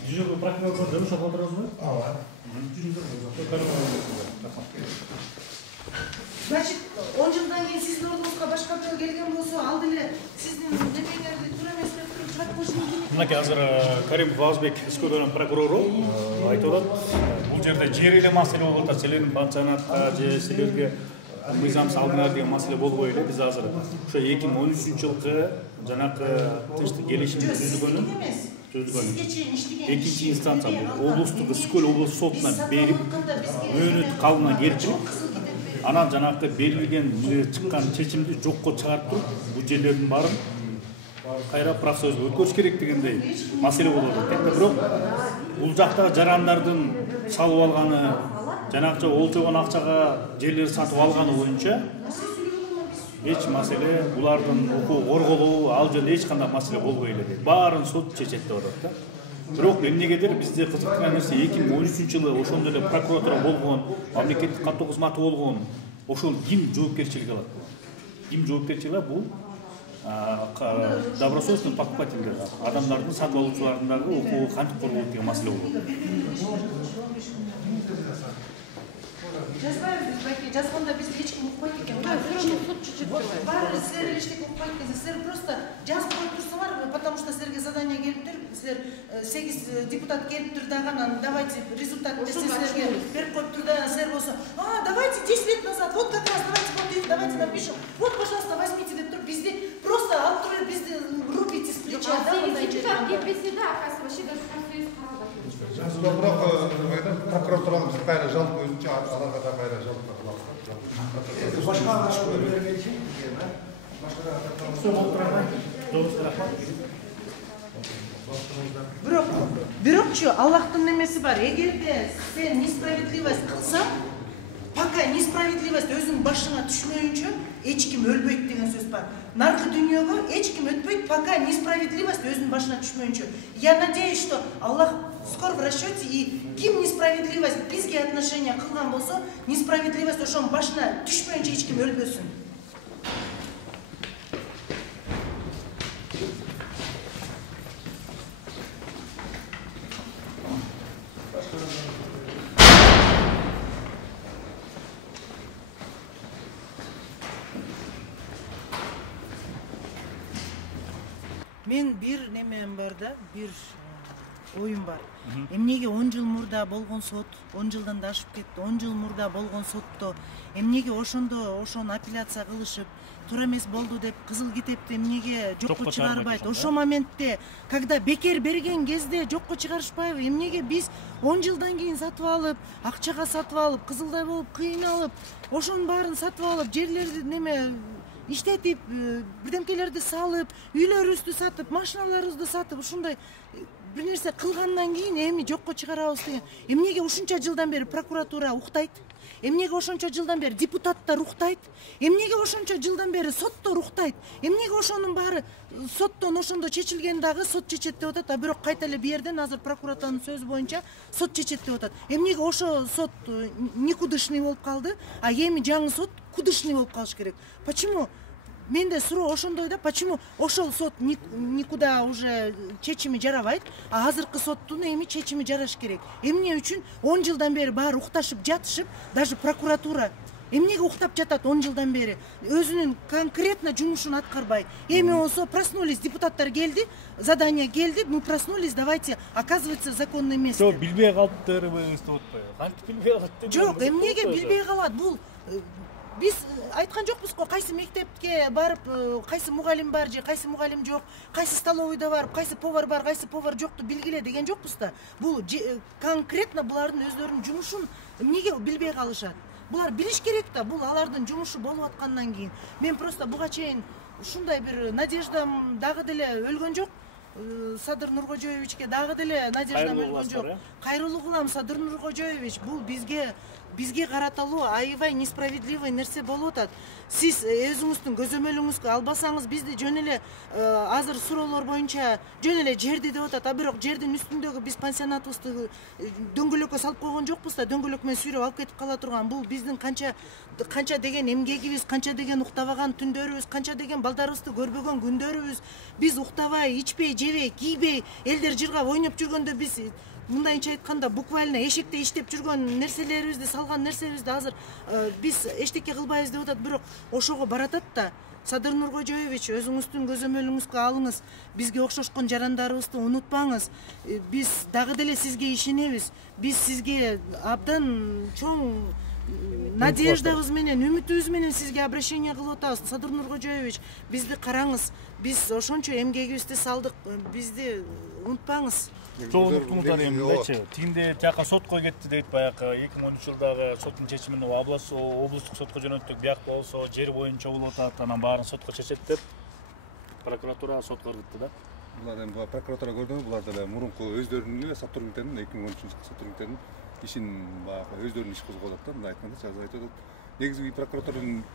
Жүзөгө прокурор жумуш калтырабызбы? Ооба. Значит, 10 жылдан кийин сиздин ордуңузга башка бирөө келген болсо, ал деле сиздин немеңерди туура эмес деп туруп жатпашыңыз керек. Мынакей азыр Каримов Азбек Искөдөнүн прокурору айтып атат. Бул жерде жер эле маселе болуп атат. Силердин пансионатка же силерге мыйзам салдыңар деген маселе болбой эле. Биз азыр ошо 2013-жылкы жанакы тынчтык келишимди түзгөнүн экинчи инстанция облустук Ысык-Көл облустук сотуна берип, мөөнөт калыбына келтирип, анан жанакы белгилеген чыккан чечимди жокко чыгарып туруп, бул жерлердин баарын кайра профсоюзга өткөрүш керек дегендей маселе болуп атат. Бирок бул жактагы жарандардын салып алганы, жанакча олчогон акчага жерлер сатып алганы боюнча эч маселе, булардын укугун корголоо, ал жөнүндө эч кандай маселе болбой эле. Баарын сот чечет деп атат да. Бирок эмнегедир бизде кызыктырган нерсе 2013-жылы ошондой эле прокуратура болгон, мамлекеттик каттоо кызматы болгон, ошол ким жоопкерчилик алат? Ким жоопкерчилик алат? Бул добросовестный покупательдер, адамдардын сатып алуучулардын дагы укугу кантип корголот деген маселе болот. Жазбайбыз баки, жазганда бизди эч ким укпайт экен. Баары силер эчтеке укпайт экен. Силер просто жазып коюп турсаңар, потому что силерге задание келиптир. Силер 8 депутат келиптир дагы, анан давайте результат силерге берип коюптур да, силер болсо, давайте 10 лет назад, вот как раз давайте напишем. Вот, пожалуйста, возьмите деп туруп, бизди просто алып туруп, бизди рубите с плеча, да, мындай депутат келбесе да, акасы вообще даже профсоюз каралбайт. Бирок прокуратурамыз кайра жалпы өзүнчө аларга да кайра жалпы кылат. Башка бергенчи, бирокчу Аллахтын немеси бар. Эгерде сен несправедливость кылсаң, пока несправедливость өзүң башыңа түшмөйүнчө эч ким өлбөйт деген сөз бар. Наркы дүйнөгө эч ким өтпөйт, пока несправедливость өзүнүн башына түшмөйүнчө. Я надеюсь, что Аллах скоро в расчете, и ким несправедливость бизге отношение кылган болсо, несправедливость ошонун башына түшмөйүнчө эч ким өлбөсүн. Мен бир немем бар да, бир оюм бар. Эмнеге 10 жыл мурда болгон сот, 10 жылдан да ашып кетти, 10 жыл мурда болгон сотто эмнеге ошону апелляция кылышып, туура эмес болду деп кызыл китепти эмнеге жокко чыгарбайт? Ошо моментте, когда бекер берген кезде жокко чыгарышпайбы? Эмнеге биз 10 жылдан кийин сатып алып, акчага сатып алып, кызылдай болуп кыйналып, ошонун баарын сатып алып, жерлерди неме иштетип, бирдемкелерди салып, үйлөрүбүздү сатып, машиналарыбызды сатып, ушундай бир нерсе кылгандан кийин эми жокко чыгарабыз деген. Эмнеге ушунча жылдан бери прокуратура уктайт? Эмнеге ошончо жылдан бери депутаттар уктайт? Эмнеге ошончо жылдан бери соттор уктайт? Эмнеге ошонун баары соттон ошондо чечилген дагы сот чечет деп атат, а бирок кайта эле биерден азыр прокуратуранын сөзү боюнча сот чечет деп атат. Эмнеге ошо сот никудышный болуп калды, а эми жаңы сот кудышный болуп калыш керек? Почему? Менде суроо ошондой да, почему ошол сот никуда уже чечими жарабайт, а азыркы соттун эми чечими жараш керек? Эмне үчүн 10 жылдан бери баары укташып жатышып, даже прокуратура Эмнеге уктап жатат 10 жылдан бери? Өзүнүн конкретно жумушун аткарбай. Эми болсо проснулись, депутаттар келди, задание келди, мы проснулись, давайте, оказывается, законный место. Жок, билбей калыптырбы деп атпайбы? Кантип билбей калат деп? Жок, эмнеге билбей калат? Бул биз айткан жокпуз го, кайсы мектепке барып, кайсы мугалим бар же кайсы мугалим жок, кайсы столовойдо барып, кайсы повар бар, кайсы повар жокту билгиле деген жокпуз да. Бул конкретно булардын өздөрүнүн жумушун эмнеге билбей калышат? Булар билиш керек да, бул алардын жумушу болуп аткандан кийин. Мен просто буга чейин ушундай бир надеждам дагы деле өлгөн жок. Садыр Нуркожоевичке дагы деле надеждам өлгөн жок. Кайрылуу кылам, Садыр Нуркожоевич, бул бизге караталуу аябай несправедливый нерсе болуп атат. Сиз өзүңүздүн көзөмөлүңүзгө албасаңыз, бизди жөн эле азыр суроолор боюнча жөн эле жерди деп атат, а бирок жердин үстүндөгү биз пансионатыбызды дөңгөлөккө салып койгон жокпуз да, дөңгөлөк менен сүйрөп алып кетип кала турган. Бул биздин канча деген эмгегибиз, канча деген уктабаган түндөрүбүз, канча деген балдарыбызды көрбөгөн күндөрүбүз. Биз уктабай, ичпей, жебей, кийбей, элдер жыргап ойноп жүргөндө биз мындайынча айтканда буквально эшекте иштеп жүргөн нерселерибизди, салган нерсебизди азыр биз эчтеке кылбайбыз деп атат, бирок ошого баратат да. Садыр Нуркожоевич, өзүңүздүн көзөмөлүңүзгө алыңыз, бизге окшошкон жарандарыбызды унутпаңыз. Биз дагы деле сизге ишенебиз. Биз сизге абдан чоң надеждабыз менен, үмүтүбүз менен сизге обращение кылып атабыз. Садыр Нуркожоевич, бизди караңыз. Биз ошончо эмгегибизди салдык, бизди унутпаңыз. Чоң унуттуңуздар эмдечи? Тигинде тияка сотко кетти дейт, баягы 2013 жылдагы соттун чечимин облустук сотко жөнөттүк, бияк болсо жер боюнча болуп атат, анан баарын сотко чечет деп прокуратура сотко кыргытты да. Булар эми прокуратура көрдүңү, булар деле мурунку өздөрүнүн эле сотрудниктеринин 2013 жылкы сотрудниктеринин ишин баягы өздөрүнүн иш козгоп атат да, мындай айтканда азыр айтып атат. Негизги прокуратуранын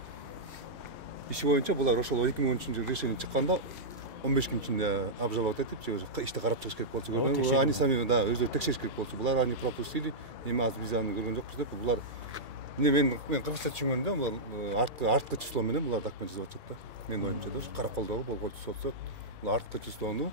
иши боюнча булар ошол 2013 жылы решение чыкканда 15 күн ичинде обжаловать этип, же ишти карап чыгыш керек болчу. Они сами да өздөрү текшериш керек болчу. Булар аны пропустили, эми азыр биз аны көргөн жокпуз деп. Булар мен кыргызча түшүнгөндө булар арткы число менен булар документ жазып атышат да. Менин оюмча да, Караколдогу болгочу сот. Булар арткы числону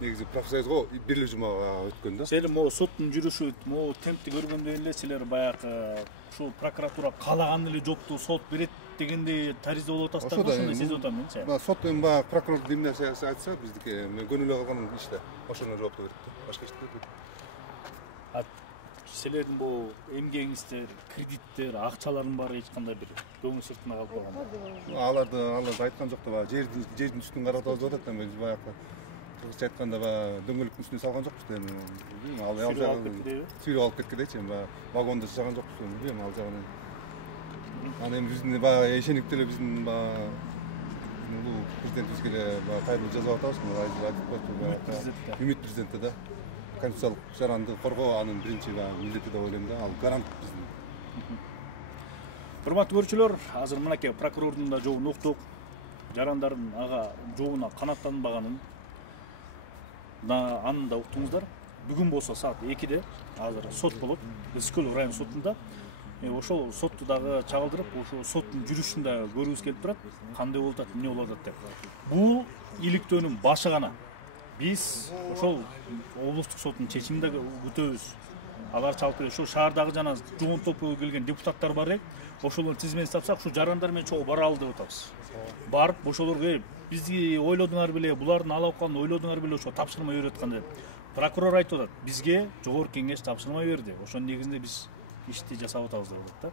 негизи профсоюзго бир эле жумага өткөн да. Силер могу соттун жүрүшү, могу темпти көргөндө эле силер баягы ушул прокуратура каалаган эле жопту сот берет дегенде тариза болуп атасыздар, ошондой сезип атам менчи. Сот эми баягы прокурор эмне нерсе айтса, биздики мен көнүлө калган иш да. Ошону жоопту берет да. Башка иш бербейт. Силердин бул эмгегиңиздер, кредиттер, акчалардын баары эч кандай бир көңүл сыртына калып калган. Аларды айткан жок да, жердин үстүн каратабыз деп атат, эми биз баягы кыргызча айтканда дөңгөлөктүн үстүнө салган жокпуз да, эми сүйрөп алып кеткендейчи, вагондо жашаган жокпуз, билбейм ал жагын. Аны эми биздин баягы ишениктүү эле биздин улуу президентибизге эле кайрылуу жазып атабыз, Үмүт президентте да. Конституциялык жаранды коргоо анын биринчи милдети деп ойлойм да, ал гарант биздин. Урматтуу көрүүчүлөр, азыр мынакей прокурордун да жообун уктук. Жарандардын ага жообуна канааттанбаганын анын да уктуңуздар. Бүгүн болсо саат 2-де азыр сот болот. Ысыкөл район сотунда. Ошол сотту дагы чагылдырып, ошол соттун жүрүшүн да көрүүбүз келип турат. Кандай болуп атат, эмне болуп атат деп. Бул иликтөөнүн башы гана. Биз ошол облустук соттун чечимин да күтөбүз. Алар чалып келет. Ошол шаардагы жана жоон топу келген депутаттар бар эле. Ошолордун тизмени тапсак, ушу жарандар менен чогуу баралы деп атабыз. Барып ошолорго бизди ойлодуңар беле, булардын ала укалын ойлодуңар беле, ошо тапшырмай берип аткан деп. Прокурор айтып атат, бизге жогорку кеңеш тапшырмай берди. Ошонун негизинде биз ишти жасап атабыз деп атат да.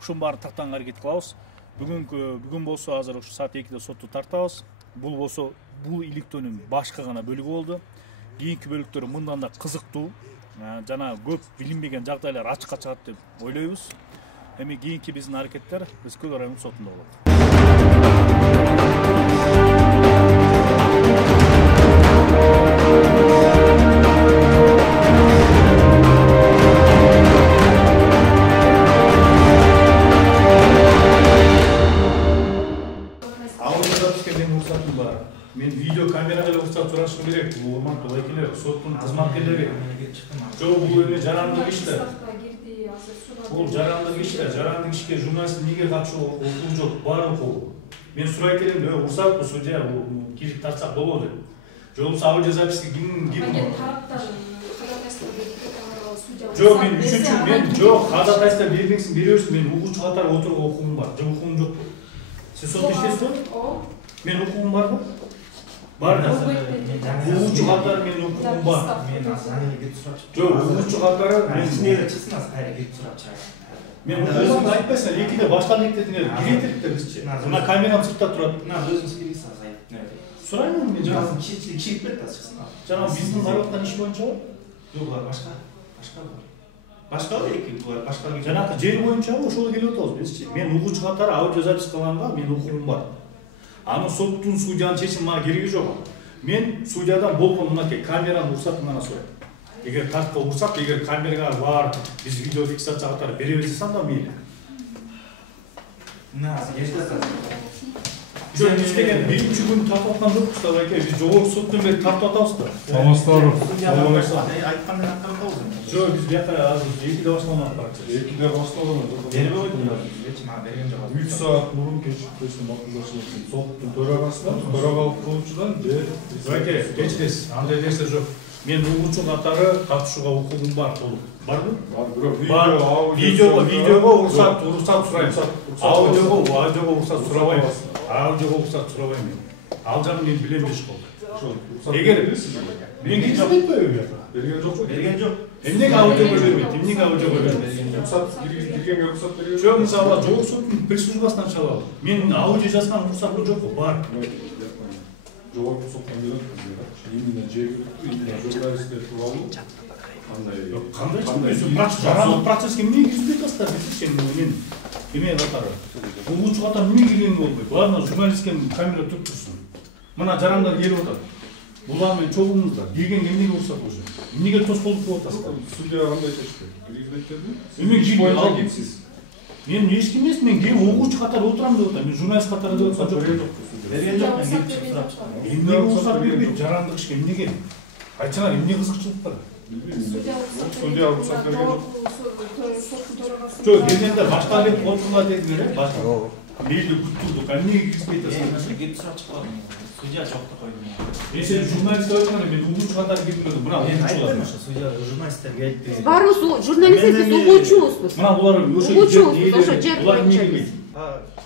Ушунун баарын тактаганга аракет кылабыз. Бүгүн болсо азыр ушу саат 2-де сотту тартабыз. Бул болсо бул иликтөөнүн башкы гана бөлүгү болду. Кийинки бөлүктөр мындан да кызыктуу жана көп билинбеген жагдайлар ачыкка чыгат деп ойлойбуз. Эми кийинки биздин аракеттер Ысыкөл район сотунда болот. Мен видео камерага эле уруксат сурашым керек. Бул урматтуу вакилдер, соттун кызматкерлери. Жок, бул эми жарандык иштер. Бул жарандык иштер. Жарандык ишке журналист эмнеге катышуу укугу жок, баары укугу. Мен сурайт элем, уруксатпы судья, кирип тартсак болобу деп. Же болбосо аудио записке ким тараптар Жоқ, мен үшінші, мен жоқ, ходатайство бермексің, берерсің, мен оқушы қатар отыруға оқуым бар. Жоқ, оқуым жоқ. Сіз сот іштесіз ғой? Мен оқуым бар ма? Бар да. Оқушы қатар мен оқуым бар. Жоқ, оқушы қатары мен неге чыксын аз кайра кетип сурап чыгат. Мен өзүм айтпайсың, экиде башка мектептиңер киретириктер. Мына камерам сыртта турат. Мына өзүңүз киргизсиңиз айтып. Сураймын мен жаңа кичип кетти аз чыксын. Жаңа биздин карап аткан иш боюнча Жоқ, булар башка. Башка эки булар башка. Жанагы жер боюнча ошол келип атабыз бизчи. Мен угуучу катары аудио запись кылганга мен укугум бар. Аны соттун судьянын чечими мага кереги жок. Мен судьядан болгон мынакей камеранын уруксатын гана сурайм. Эгер тартка уруксат, эгер камерага бар, биз видео фиксация катары бере берсек анда мейли. Жөн иштеген биринчи күн тартып аткан жокпуз да байке, биз жогорку соттон бери тартып атабыз да. Намаздаров. Айткандан атканбыз. Жок, биз бияка азыр 2-де башталган акпарат. 2-де башталган. Бербей койдуңар. Эч мага берген жок. 3 саат мурун кечиктирсин макулдашылсын. Соттун төрагасын, төрагалык кылуучудан же байке, кечиресиз. Андай нерсе жок. Мен угуучу катары катышууга укугум бар, толук. Барбы? Бар. Видеого уруксат сурайм. Аудиого уруксат сурабайм. Аудиого уруксат сурабайм мен. Ал жагын мен билем иш болду. Эгер мен киргизбейт коюм. Берген жок. Берген жок. Эмнеге аудиого бербейт? Эмнеге аудиого бербейт? Уруксат киргенге уруксат берген. Жок, мисалы жогорку соттун пресс-службасынан чалабы. Мен аудио жазган уруксатым жокпу? Бар. Жогорку соттон келет. Именно жергиликтүү, именно журналисттер тууралуу. Кандай жарандык процесске эмне киргизбей атасыздар десеңчи мен эме катары. Угуучу катары эмне кирген болбойт? Ладно, журналистке камера туруп турсун. Мына жарандар келип атат. Булар менен чогуңуздар. Киргенге эмнеге уруксат болушу? Эмнеге тоскоолдук кылып атасыздар? Судья кандай чечти? Киргизбейт Эме киргизбейт. Мен эч ким эмес, мен келип угуучу катары отурам деп атам. Мен журналист катары деп атам жок. Берген жок, мен келип сурап чыктым. Эмнеге уруксат бербейт? Жарандык ишке эмнеге? Айтсаңар, эмне кызыкчылык бар? Судья уруксат берген жок. Жок, келгенде башка деп отурган дедиңер, башка. Мейли күттүрдүк, эмнеге киргизбейт атасыңар? Келип сурап чыкпадым. Судья жокты койдум. Сен журналист айтсаңар, мен угуучу катары келдим. Мына мен айттым ошо судья журналисттерге айтты. Барыбыз журналистсиз угуучубузбуз. Мына булар ошо жер боюнча.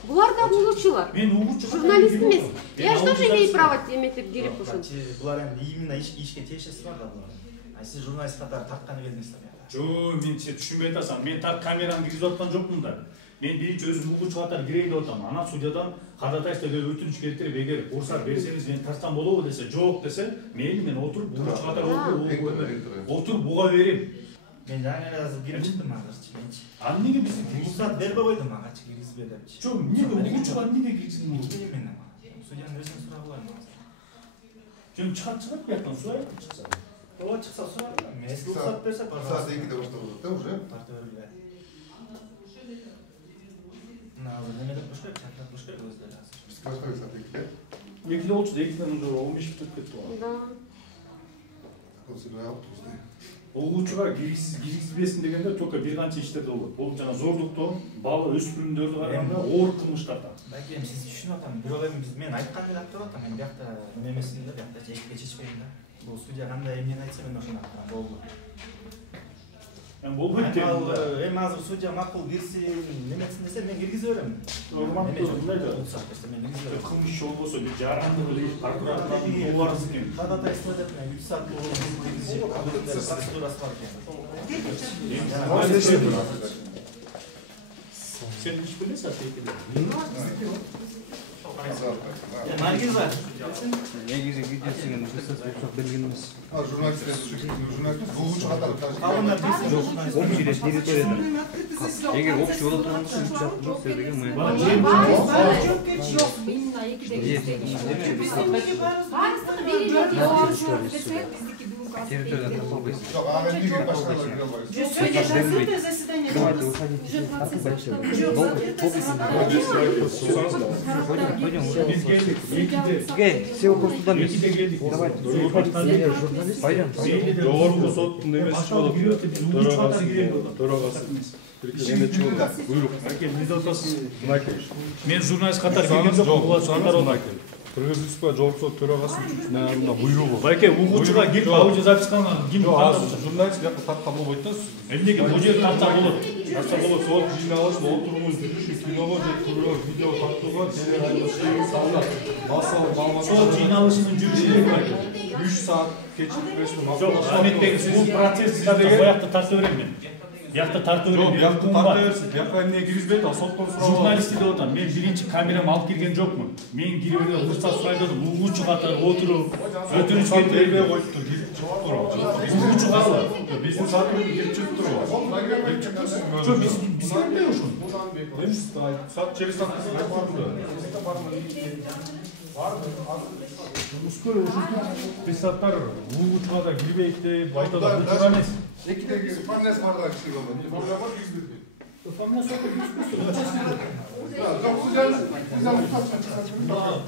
Булар да угуучулар. Мен угуучу журналист эмес. Я же тоже имею право эметип кирип ушул. Булар эми именно ишке тиешеси бар да булар. А сиз журналист катары тартканы келдиңиз да. Жок, мен сен түшүнбөй атасың. Мен так камераны киргизип аткан жокмун да. Мен биринчи өзүм угуучу катары кирейин деп атам. Анан судьядан ходатайство берип өтүнүч келтирип, эгер уруксат берсеңиз мен тарткан болобу десе, жок десе, мейли мен отуруп угуучу катары отуруп буга берем. Мен жаңа азыр кирип чыктым азырчы менчи. Ал неге биз уруксат бербей койдум агачы киргизбе депчи. Жок, эмнеге угуучуга эмнеге киргизген болду? Мен судьянын өзүнөн сурагылар азыр. Жөн чыгат бияктан сурайт чыкса. Ооба чыкса сурагылар. Мен уруксат берсе, саат 2-де башталат да уже. Тартып берилген. Назыр неме деп кош керек, чакырып кош керек өздөрү азыр. Биз баштайбыз саат 2-де. 2-де болчу, 2-ден уже 15 бүтүп кетти го. Да. Угуучуга киргизбесин дегенде только бир канча иштерде болот. Бул жана зордуктон, бала өспүрүмдөрдү караганда оор кылмыштарда. Балким сиз түшүнүп атам. Бирок эми мен айткан эле айтып атам. Мен биякта неме эмесин да, биякта жекке чечпейм да. Бул судья кандай эмнени айтса мен ошону айтам. Болду. Болбойт деп. Эми азыр судья макул кирсин, неметсин десе мен киргизе берем. Нормалдуу мындай да. Кылмыш иши болбосо бир жарандык эле прокуратуранын убарысы экен. Ходатайство деп 3 саат киргизип, процедурасы бар экен. Сен иш билесиң атекеде. Наргиз бар. Негизи видеосун жасап берген эмес. Журналисттер угуучу катары общий территорияда. Эгер общий боло турган болсо 3 саат жок деген мы. Жок, именно 2-де территорияда болбойт. Жок, ага эмнеге башкалар кире албайбыз? Сегодня же открытое заседание. Давайте выходите. Все вопросы туда есть. Давайте. Пойдем. Жогорку соттун эмеси болот. Төрагасы. Буйрук. Мен журналист катары келген жок, булар катары Кыргызстан Жоғарғы сот төрағасының бұйрығы. Байке, угуучуга кирип аудио записканы ким азыр журналист бияка тарткан болбойт да. Эмнеге бул жер тарткан болот? Тарткан болот, сол жыйналыш, отурумун түзүшү, киного же туруу, видео тартууга, телерадио салынат. Массалык маалымат. Сол жыйналышынын жүрүшү керек. 3 саат кечикпестен Жок, Ахметбек, бул процесс сиздерге буякта тарта берем мен. Буякта тарта берем. Жок, буякта тарта берсин. Буякка эмне киргизбейт, а соттон сурап. Журналист деп атам. Мен биринчи камерамды алып келген жокмун. Мен кирип эле уруксат сурайт дедим. Угуучу катары отуруп, өтүнүч келтирбей коюптур. Угуучу катары. Биздин сотрудник кирип чыгып турбу? Жок, биз билбей ушун. Через саат Ускору ушинтип писаттар угуучуга да кирбейт деп айтат. Бул туура эмес. Экидеги фамилиясы бар да киши болду. Фамилия бар киргизбейт.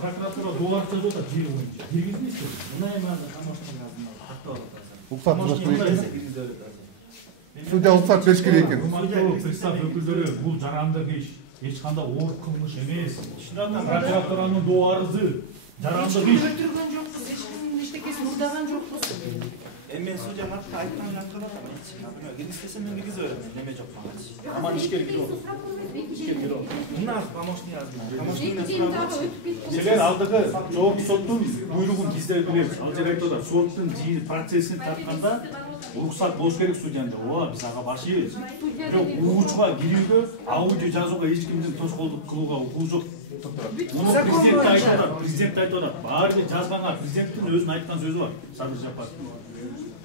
Прокуратура доллар жазып атат жери боюнча. Киргизбейсиз. Мына эманы камаштан жаздым. Рұқсат беріш керек екен. Судья рұқсат беріш керек екен. Пристав өкілдері бұл жарамды иш. Ешқандай оор қылмыш емес. Прокуратураның доарызы жарамды иш. Өлтірген жоқпыз, ешкімнің ештеңесін ұрдаған жоқпыз. Мен судья марқа айтқан жаққа барамын. Киргизбесем мен киргизе берем. Неме жоқ маған. Аман ишкер кирип ал. Мына помощник яздым. Силер алдыгы жоопкы соттун буйругун киздеп билебиз. Ал жер айтып атат, соттун процессин тартканда уруксат болуш керек судьяда. Ооба, биз ага башыбыз. Бирок угуучуга кирүүгө, аудио жазууга эч кимдин тоскоолдук кылууга укугу жок. Муну президент айтып атат. Баары бир жазганга президенттин өзүнүн айткан сөзү бар. Садыр Жапаров.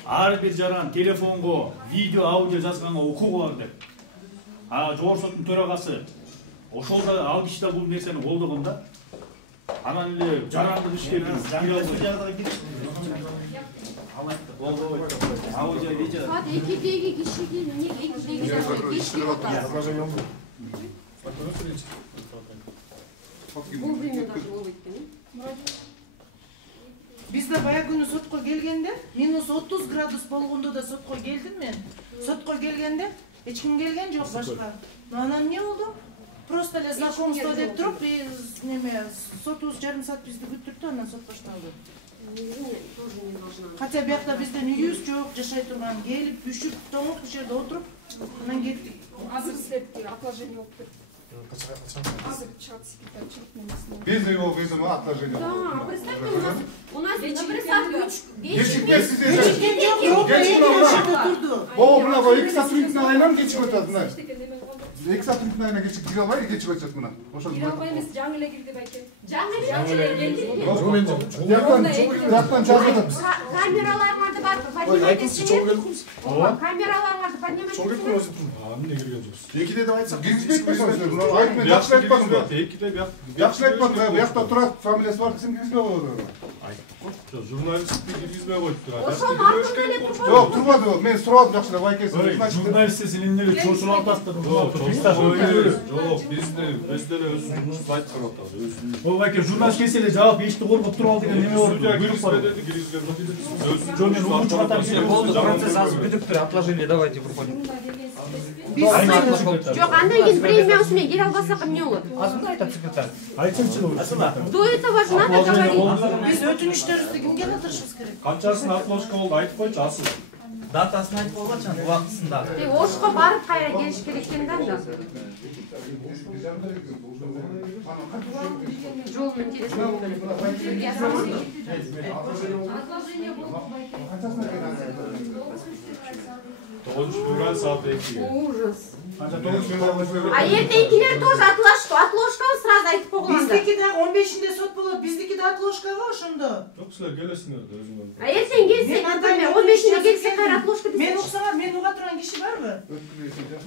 Ар бир жаран телефонго, видео, аудио жазганга укугу бар деп. Жогорку соттун төрагасы ошол да ал киши да бул нерсени колдогон да. Анан эле жарандык ишке кирип Саат 2-деги кишиге эмне 2-деги кишиге бул время даже болбойт экен. Бизде баягы күнү сотко келгенде, минус 30 градус болгондо да сотко келдим мен. Сотко келгенде эч ким келген жок башка. Анан эмне болду? Просто эле знакомство деп туруп, неме сотубуз жарым саат бизди күттүрдү, анан сот башталды. Хотя биякта бизден үйүбүз жок, жашай турган, келип, үшүп, тоңуп, бул жерде отуруп, анан кеттик. Азыр силерге отложение болуп кетти. Азыр чат секретарь чат немесине. Без его вызова отложения. Да, представьте, у нас например, 3 Боо мына 2 сотрудниктин айынан кечип өтөт мына. 2 сотрудниктин айынан кечип кире албай кечип өтөт мына. Ошол Кире албай эмес, жаңы эле кирди байке. Жаңы эле келди. Жактан жазып атат. Камераларыңарды бар, поднимать этсеңер. Камераларыңарды поднимать этсеңер. Эмне кирген жоксуз? Экиде деп айтсак киргизбейт болсоңуз. Айтмай жакшы айтпадым ба? Экиде жакшы айтпадым. Биякта турат, фамилиясы бар десем киргизбей коет. Журналистти киргизбей коюптур. Ошол мактап эле турбайбы? Жок, турбады. Мен сурадым жакшылап байкесин. Журналист силиндер чочулуп атасыздар. Жок, бизде деле өзүбүз айтып атабыз. Ол байке журналист келсе эле жаап эшикти коргоп туруп ал деген неме бар. Буйрук бар. Жок, мен угуучу катары Болду, процесс азыр бүтүптүр. Отложение давайте выходим. Жок, андан кийин время ушуна келе албасак эмне болот? Азыр айтат секретарь. Айтсынчы. До этого же надо говорить. Биз өтүнүштөрүбүздү кимге калтырышыбыз керек? Канчасын отложка болду айтып койчу асыл. Датасын айтып койгончу, убактысында. Ошко барып кайра келиш керек экен да. Жолун телефон. Февраль саат 2. Ужас. А эртеңкилер тоже отложканы сразу айтып койгон. Биздики да 15-нде сот болот, биздики да отложкага ошондо. Жок, силер келесиңер да өзүңөр. А эртең келсе, например, 15-нде келсе кайра отложка десе. Мен уксаңар, мен уга турган киши барбы?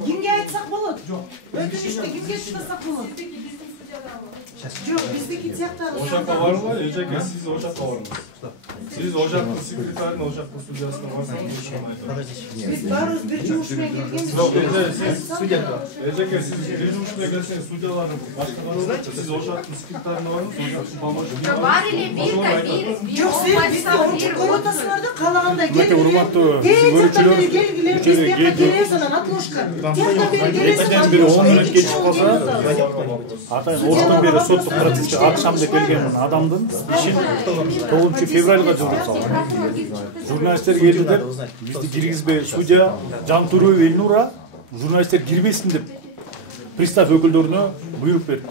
Кимге айтсак болот? Өтүнүштү кимге чыгасак болот? Жок, биздики тияктагы. Ошакка барбы? Эжеке, сиз ошакка барыңыз. Siz Ocak'ta sekreterin Ocak'ta судьясына барсаңыз Biz barız bir жұмышпен келгенбіз. Эжеке, сиз бир жұмышпен келсеңиз судьяларды башкарганыңызда, сиз Ocak'ta секретарына барыңыз, Ocak'тын помощникине барыңыз. Жоқ, сен бізді ұмытып көріп да қалағандай Өте урматтуу келгилер, біз бияққа келеміз анан отложка. Экиден бери 10 мүнөт кечип калса, атайын оштон бери соттук процесске акшамда келген адамдын ишин 9 февралга жылдырып салган. Журналисттер келдилер, бизди киргизбей, судья Жантуров Элнура журналисттер кирбесин деп пристав өкүлдөрүнө буйрук берди.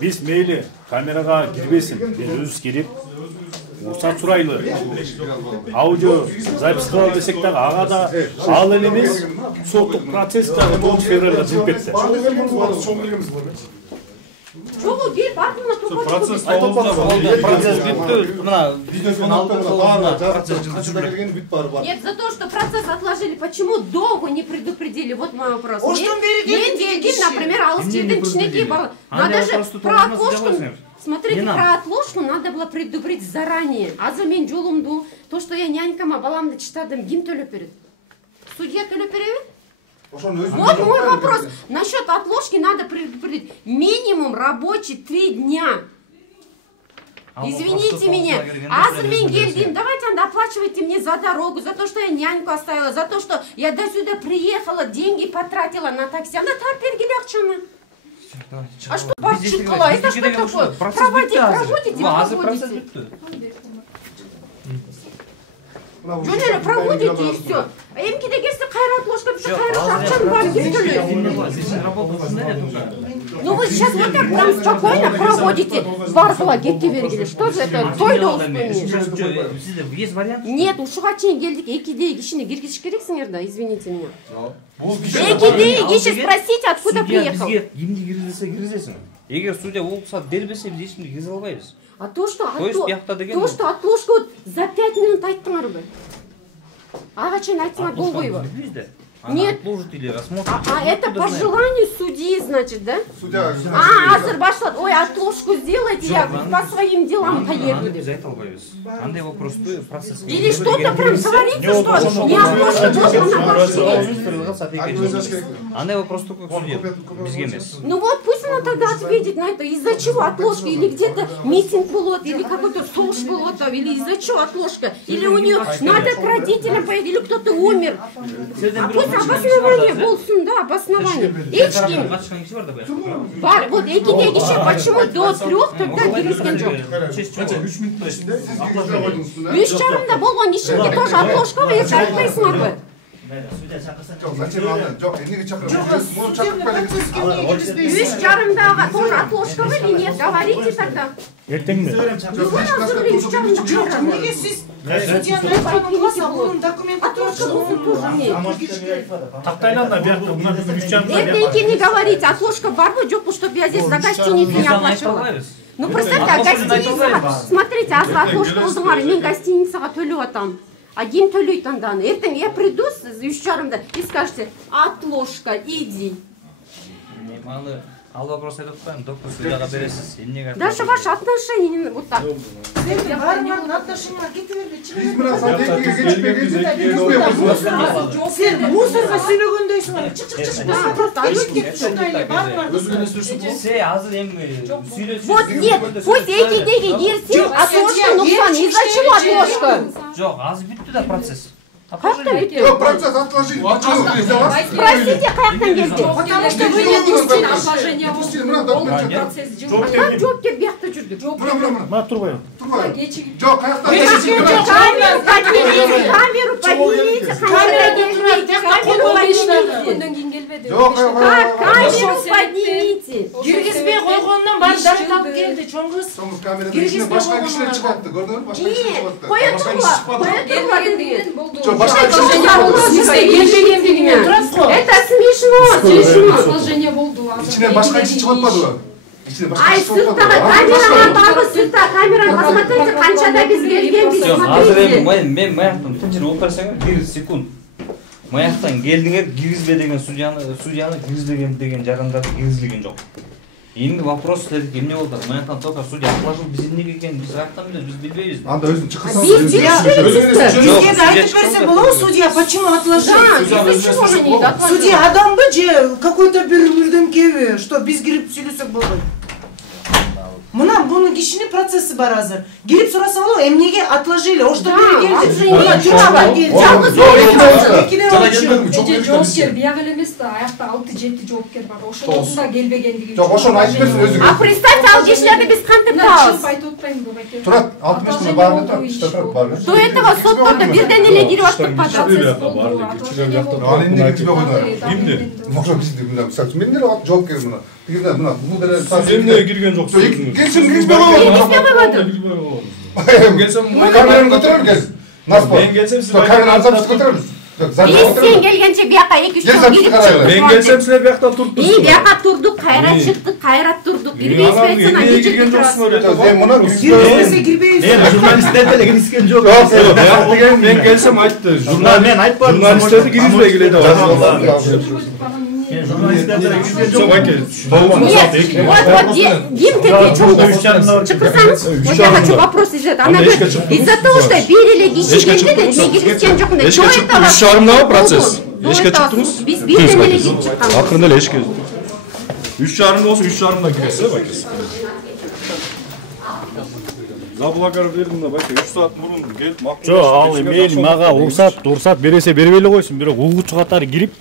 Биз мейли камерага кирбесин, биз өзүбүз кирип уруксат сурайлы. Аудио запись кылалы десек дагы ага да ал эле эмес, соттук процесс дагы 9 февралга жылып кетти. Жогу кел бардыңмы турган. Процесс бүттү. Мына видеосын алдым. Процесс келген бүт бар. Нет, за то, что процесс отложили, почему долго не предупредили? Вот мой вопрос. Оштон бери келген, например, алыс жерден кичинекей бала. Надо же про отложку. Смотрите, про отложку надо было предупредить заранее. Азыр мен жолумду, то, что я нянькама баламды чытадым, ким төлөп берет? Судья төлөп береби? Вот мой вопрос. Насчет отложки надо предупредить. Минимум рабочий 3 дня. Извините меня. Азыр мен келдим. Давайте оплачивайте мне за дорогу, за то, что я няньку оставила, за то, что я до сюда приехала, деньги потратила на такси. Она так бергили акчаны. А что подчикала? Это что такое? Проводите. Жөнеле проводите и все. Эмкиде келсе кайра отложка бизде кайра акчаны бар ким төлөйт? Ну вы сейчас вот так прям спокойно проводите. Баргыла кетти бергиле. Что же это? Той болуп Есть вариант? Нет, ушуга чейин келдик. Экидей кишини киргизиш керексиңер да, извините меня. Экидей киши спросите, откуда приехал. Кимди киргизесиң? Эгер судья уруксат бербесе, биз эчимди киргизе албайбыз. А то, что отложку за 5 минут айттыңарбы? Ага чейин айтсаңар болбойбу? Нет. Отложит или рассмотрит. А это по желанию судьи, значит, да? Судья. Азыр башлат. Ой, отложку сделайте, я по своим делам поеду. Андай вопросты процесс. Или что-то прям говорите, что не отложка должна. Андай вопрос только к судье, бизге эмес. Ну вот пусть она тогда ответит на это. Из-за чего отложка? Или где-то митинг был, или какой-то сош был, или из-за чего отложка? Или у нее надо к родителям поехать, или кто-то умер. Обоснование болсын, да, обоснование. Ичким. Бар, вот экидей киши почему до 3 тогда киргизген жок? 3:30 болгон кишиге тоже отложка вы айтпайсыңарбы? Жоқ, эмнеге чакырып? Үч жарымдагы тоже отложка вы или нет? Говорите тогда. Эртеңби? Неге сиз судьяны айтканыңызда бунун документи Тактайланда биякта мына 3:30. Эртеңки не говорите, отложка барбы, жокпу, чтобы я здесь за гостиницу не оплачивала. Ну представьте, гостиницага, смотрите, азыр отложка болдуңар, мен гостиницага төлөп атам. А ким төлөйт анданы? Эртең я приду с 3:30 и скажете, отложка, иди. Ал вопрос айтып атпаймынбы, доктор судьяга бересиз. Эмнеге? Даже ваши отношения вот так. Баарыңардын отношениялар кете берди. Биз менен сатекиге кечпегенбиз. Сен мусорго сүйлөгөндөйсүң. Чык. Просто айтып кетти. Се азыр эми сүйлөшүп. Вот нет, пусть экидеги кирсин, отложка нуксан. Из-за чего отложка? Жок, азыр бүттү да процесс. Как то бүттү? Процесс отложили. Спросите, каяктан келди? Потому что вы не пустили отложение процесс А как жоопкер биякта жүрдүк? Мына турбай. Жоқ, каяктан Камеру поднимите, камеру поднимите. Киргизбей койгондон баары дарт алып келди, чоң кыз. Камерадан башка кишилер чыгатты, көрдүңөрбү? Башка кишилер чыгатты. Кое это смешно. Отложение болду. Ичинен башка киши чыгып атпадыбы? Ай, сырттагы камераны багы, сыртта камераны посмотрите, канчада биз келгенбиз, смотрите. Мен маяктан тынчын болуп берсеңер, 1 секунд. Маяктан келдиңер, киргизбе деген судьяны киргизбеген деген жарандарды киргизилген жок. Endi вопрос силерге келмей болду. Мындан только судья отложил, биз эмнеге экенин биз каяктан билебиз, биз билбейбиз. Анда өзүн чыкырса. Бизге айтып берсе болобу, судья почему отложил? Судья адамбы же какой-то бир бирдемкеби, что биз кирип сүйлөсөк болбойт. Мына бунун кишинин процесси бар азыр. Кирип сураса болобу, эмнеге отложили? Ошто бери келди. Мына журнага келди. Жоопкер бияк эле эмес да, аякта 6-7 жоопкер бар. Ошонун да келбегендиги. Жок, ошону айтып берсин өзү. А представьте, ал кишилерди биз кантип табабыз? Айтып атпайм бу байке. Турат, 60 миң баарын турат, иште турат бар. До этого соттарда бирден эле кирип атып Процесс Ал эмне китип койдуңар? Кимди? Ошо бизди мына, мисалы үчүн мен деле жооп керем мына. Мына бул деле Эмне кирген жоксуз? Келсем киргизбей койбодум. Келсем камераны көтөрөм кез. Мен келсем сиз камераны алсам сиз көтөрөбүз. Сен келгенче бияка 2-3 жол кирип чыктык. Мен келсем силер бияктан туруптур. Бияка турдук, кайра чыктык, кайра турдук. Кирбейсиз айтсана, кирген жоксуңар. Мен мына Кирбесе кирбейбиз. Журналисттер деле киришкен жок. Мен келсем айтты. Мен айтпадым. Журналисттерди киргизбей келет деп. Журналисттер деле киришкен жок. Дим чыкырсаңыз, я хочу вопрос изет. Она говорит, из-за того, что бери киши келди, мен киргизген жокмун. Эшке чыктым, 3 жарымдагы процесс. Эшке чыктыңыз? Биз бирден эле кирип чыкканбыз. Акырында эле эшке. 3 жарымда болсо 3 жарымда киресиз, байкес. Заблакар бердим да байке 3 саат мурун келип макул. Жок, ал мейли мага уруксат бересе бербей эле койсун, бирок угуучу катары кирип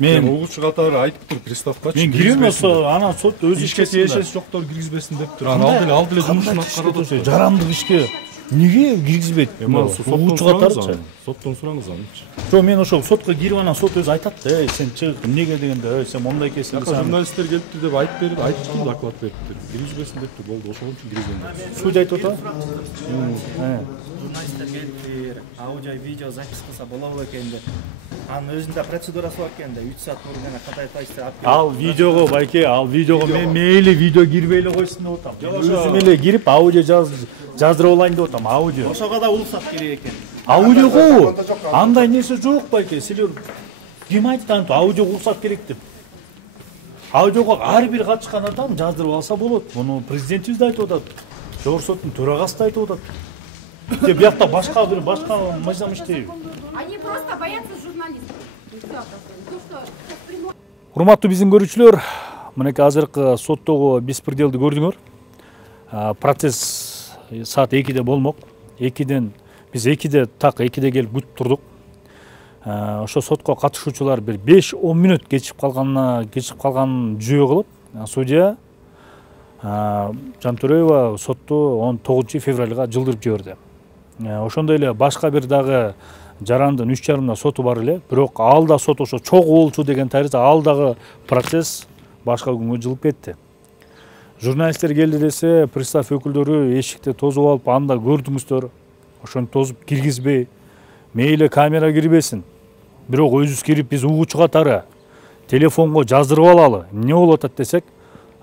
мен угуучу катары айтыптыр приставкачы. Мен кирем, анан сот өзү ишке тиешеси жоктор киргизбесин дептир. Анан ал деле жумушун аткарып атат. Жарандык ишке эмнеге киргизбейт? Угуучу катары. Соттон сураңыз аны. Жок, мен ошол сотко кирип анан сот өзү айтат да, сен чык, эмнеге дегенде, сен мондай экенсиң. Журналисттер келипти деп айтып берип, айтыптыр, доклад бериптир. Киргизбесин дептир, болду, ошол үчүн киргизген. Судья айтып атат. Журналисттер келиптир, аудио, видео запись кылса болобу экен деп. Анын өзүндө процедурасы бар экен да, 3 саат мурун гана катай тайсты алып келип. Ал видеого байке, ал видеого мен мейли видео кирбей эле койсун деп атам. Өзүм эле кирип аудио жаздырып алайын деп атам, аудио. Ошого да уруксат керек экен. Аудиого андай нерсе жок байке, силер ким айтты антип аудиого уруксат керек деп. Аудиого ар бир катышкан адам жаздырып алса болот. Муну президентибиз да айтып атат. Жогорку соттун төрагасы да айтып атат. Деп биякта башка мыйзам иштейби. Они просто боятся журналистов. Урматтуу биздин көрүүчүлөр, мынакей азыркы соттогу беспределди көрдүңөр. Процесс саат 2-де болмок. 2-ден биз 2-де так 2-де келип күтүп турдук. Ошо сотко катышуучулар бир 5-10 мүнөт кечип калганын жөө кылып, судья Жантөреева сотту 19 февралга жылдырып жиберди. Ошондой эле башка бир дагы жарандын 3 жарымда соту бар эле, бирок ал да сот ошо чогуу болчу деген тариза ал дагы процесс башка күнгө жылып кетти. Журналисттер келди десе, пристав өкүлдөрү эшикти тозуп алып, анда көрдүңүздөр. Ошону тозуп киргизбей, мейли камера кирбесин. Бирок өзүбүз кирип биз угуучу катары телефонго жаздырып алалы. Эмне болуп атат десек,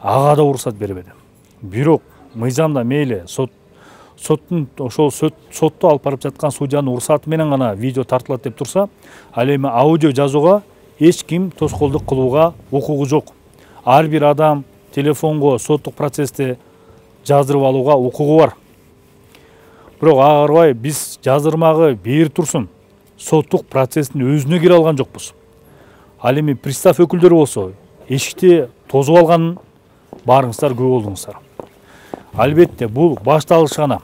ага да уруксат бербеди. Бирок мыйзамда мейли соттун ошол сотту алып барып жаткан судьянын уруксаты менен гана видео тартылат деп турса, ал эми аудио жазууга эч ким тоскоолдук кылууга укугу жок. Ар бир адам телефонго соттук процессти жаздырып алууга укугу бар. Бирок ага карабай биз жаздырмагы бери турсун. Соттук процесстин өзүнө кире алган жокпуз. Ал эми пристав өкүлдөрү болсо, эшикти тозуп алганын баарыңыздар күбө болдуңуздар. Албетте бул башталыш гана.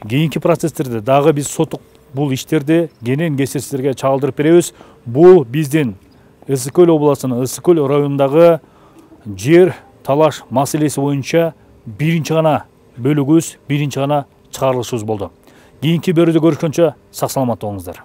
Кийинки процесстерде дагы биз соттук бул иштерди кенен кесирлерге чагылдырып беребиз. Бул биздин Ысык Көл областынын Ысык Көл районундагы жер талаш маселеси боюнча биринчи гана бөлүгүбүз, биринчи гана чыгарылышыбыз болду. Кийинки бөлүдө көрүшкөнчө сак саламат болуңуздар.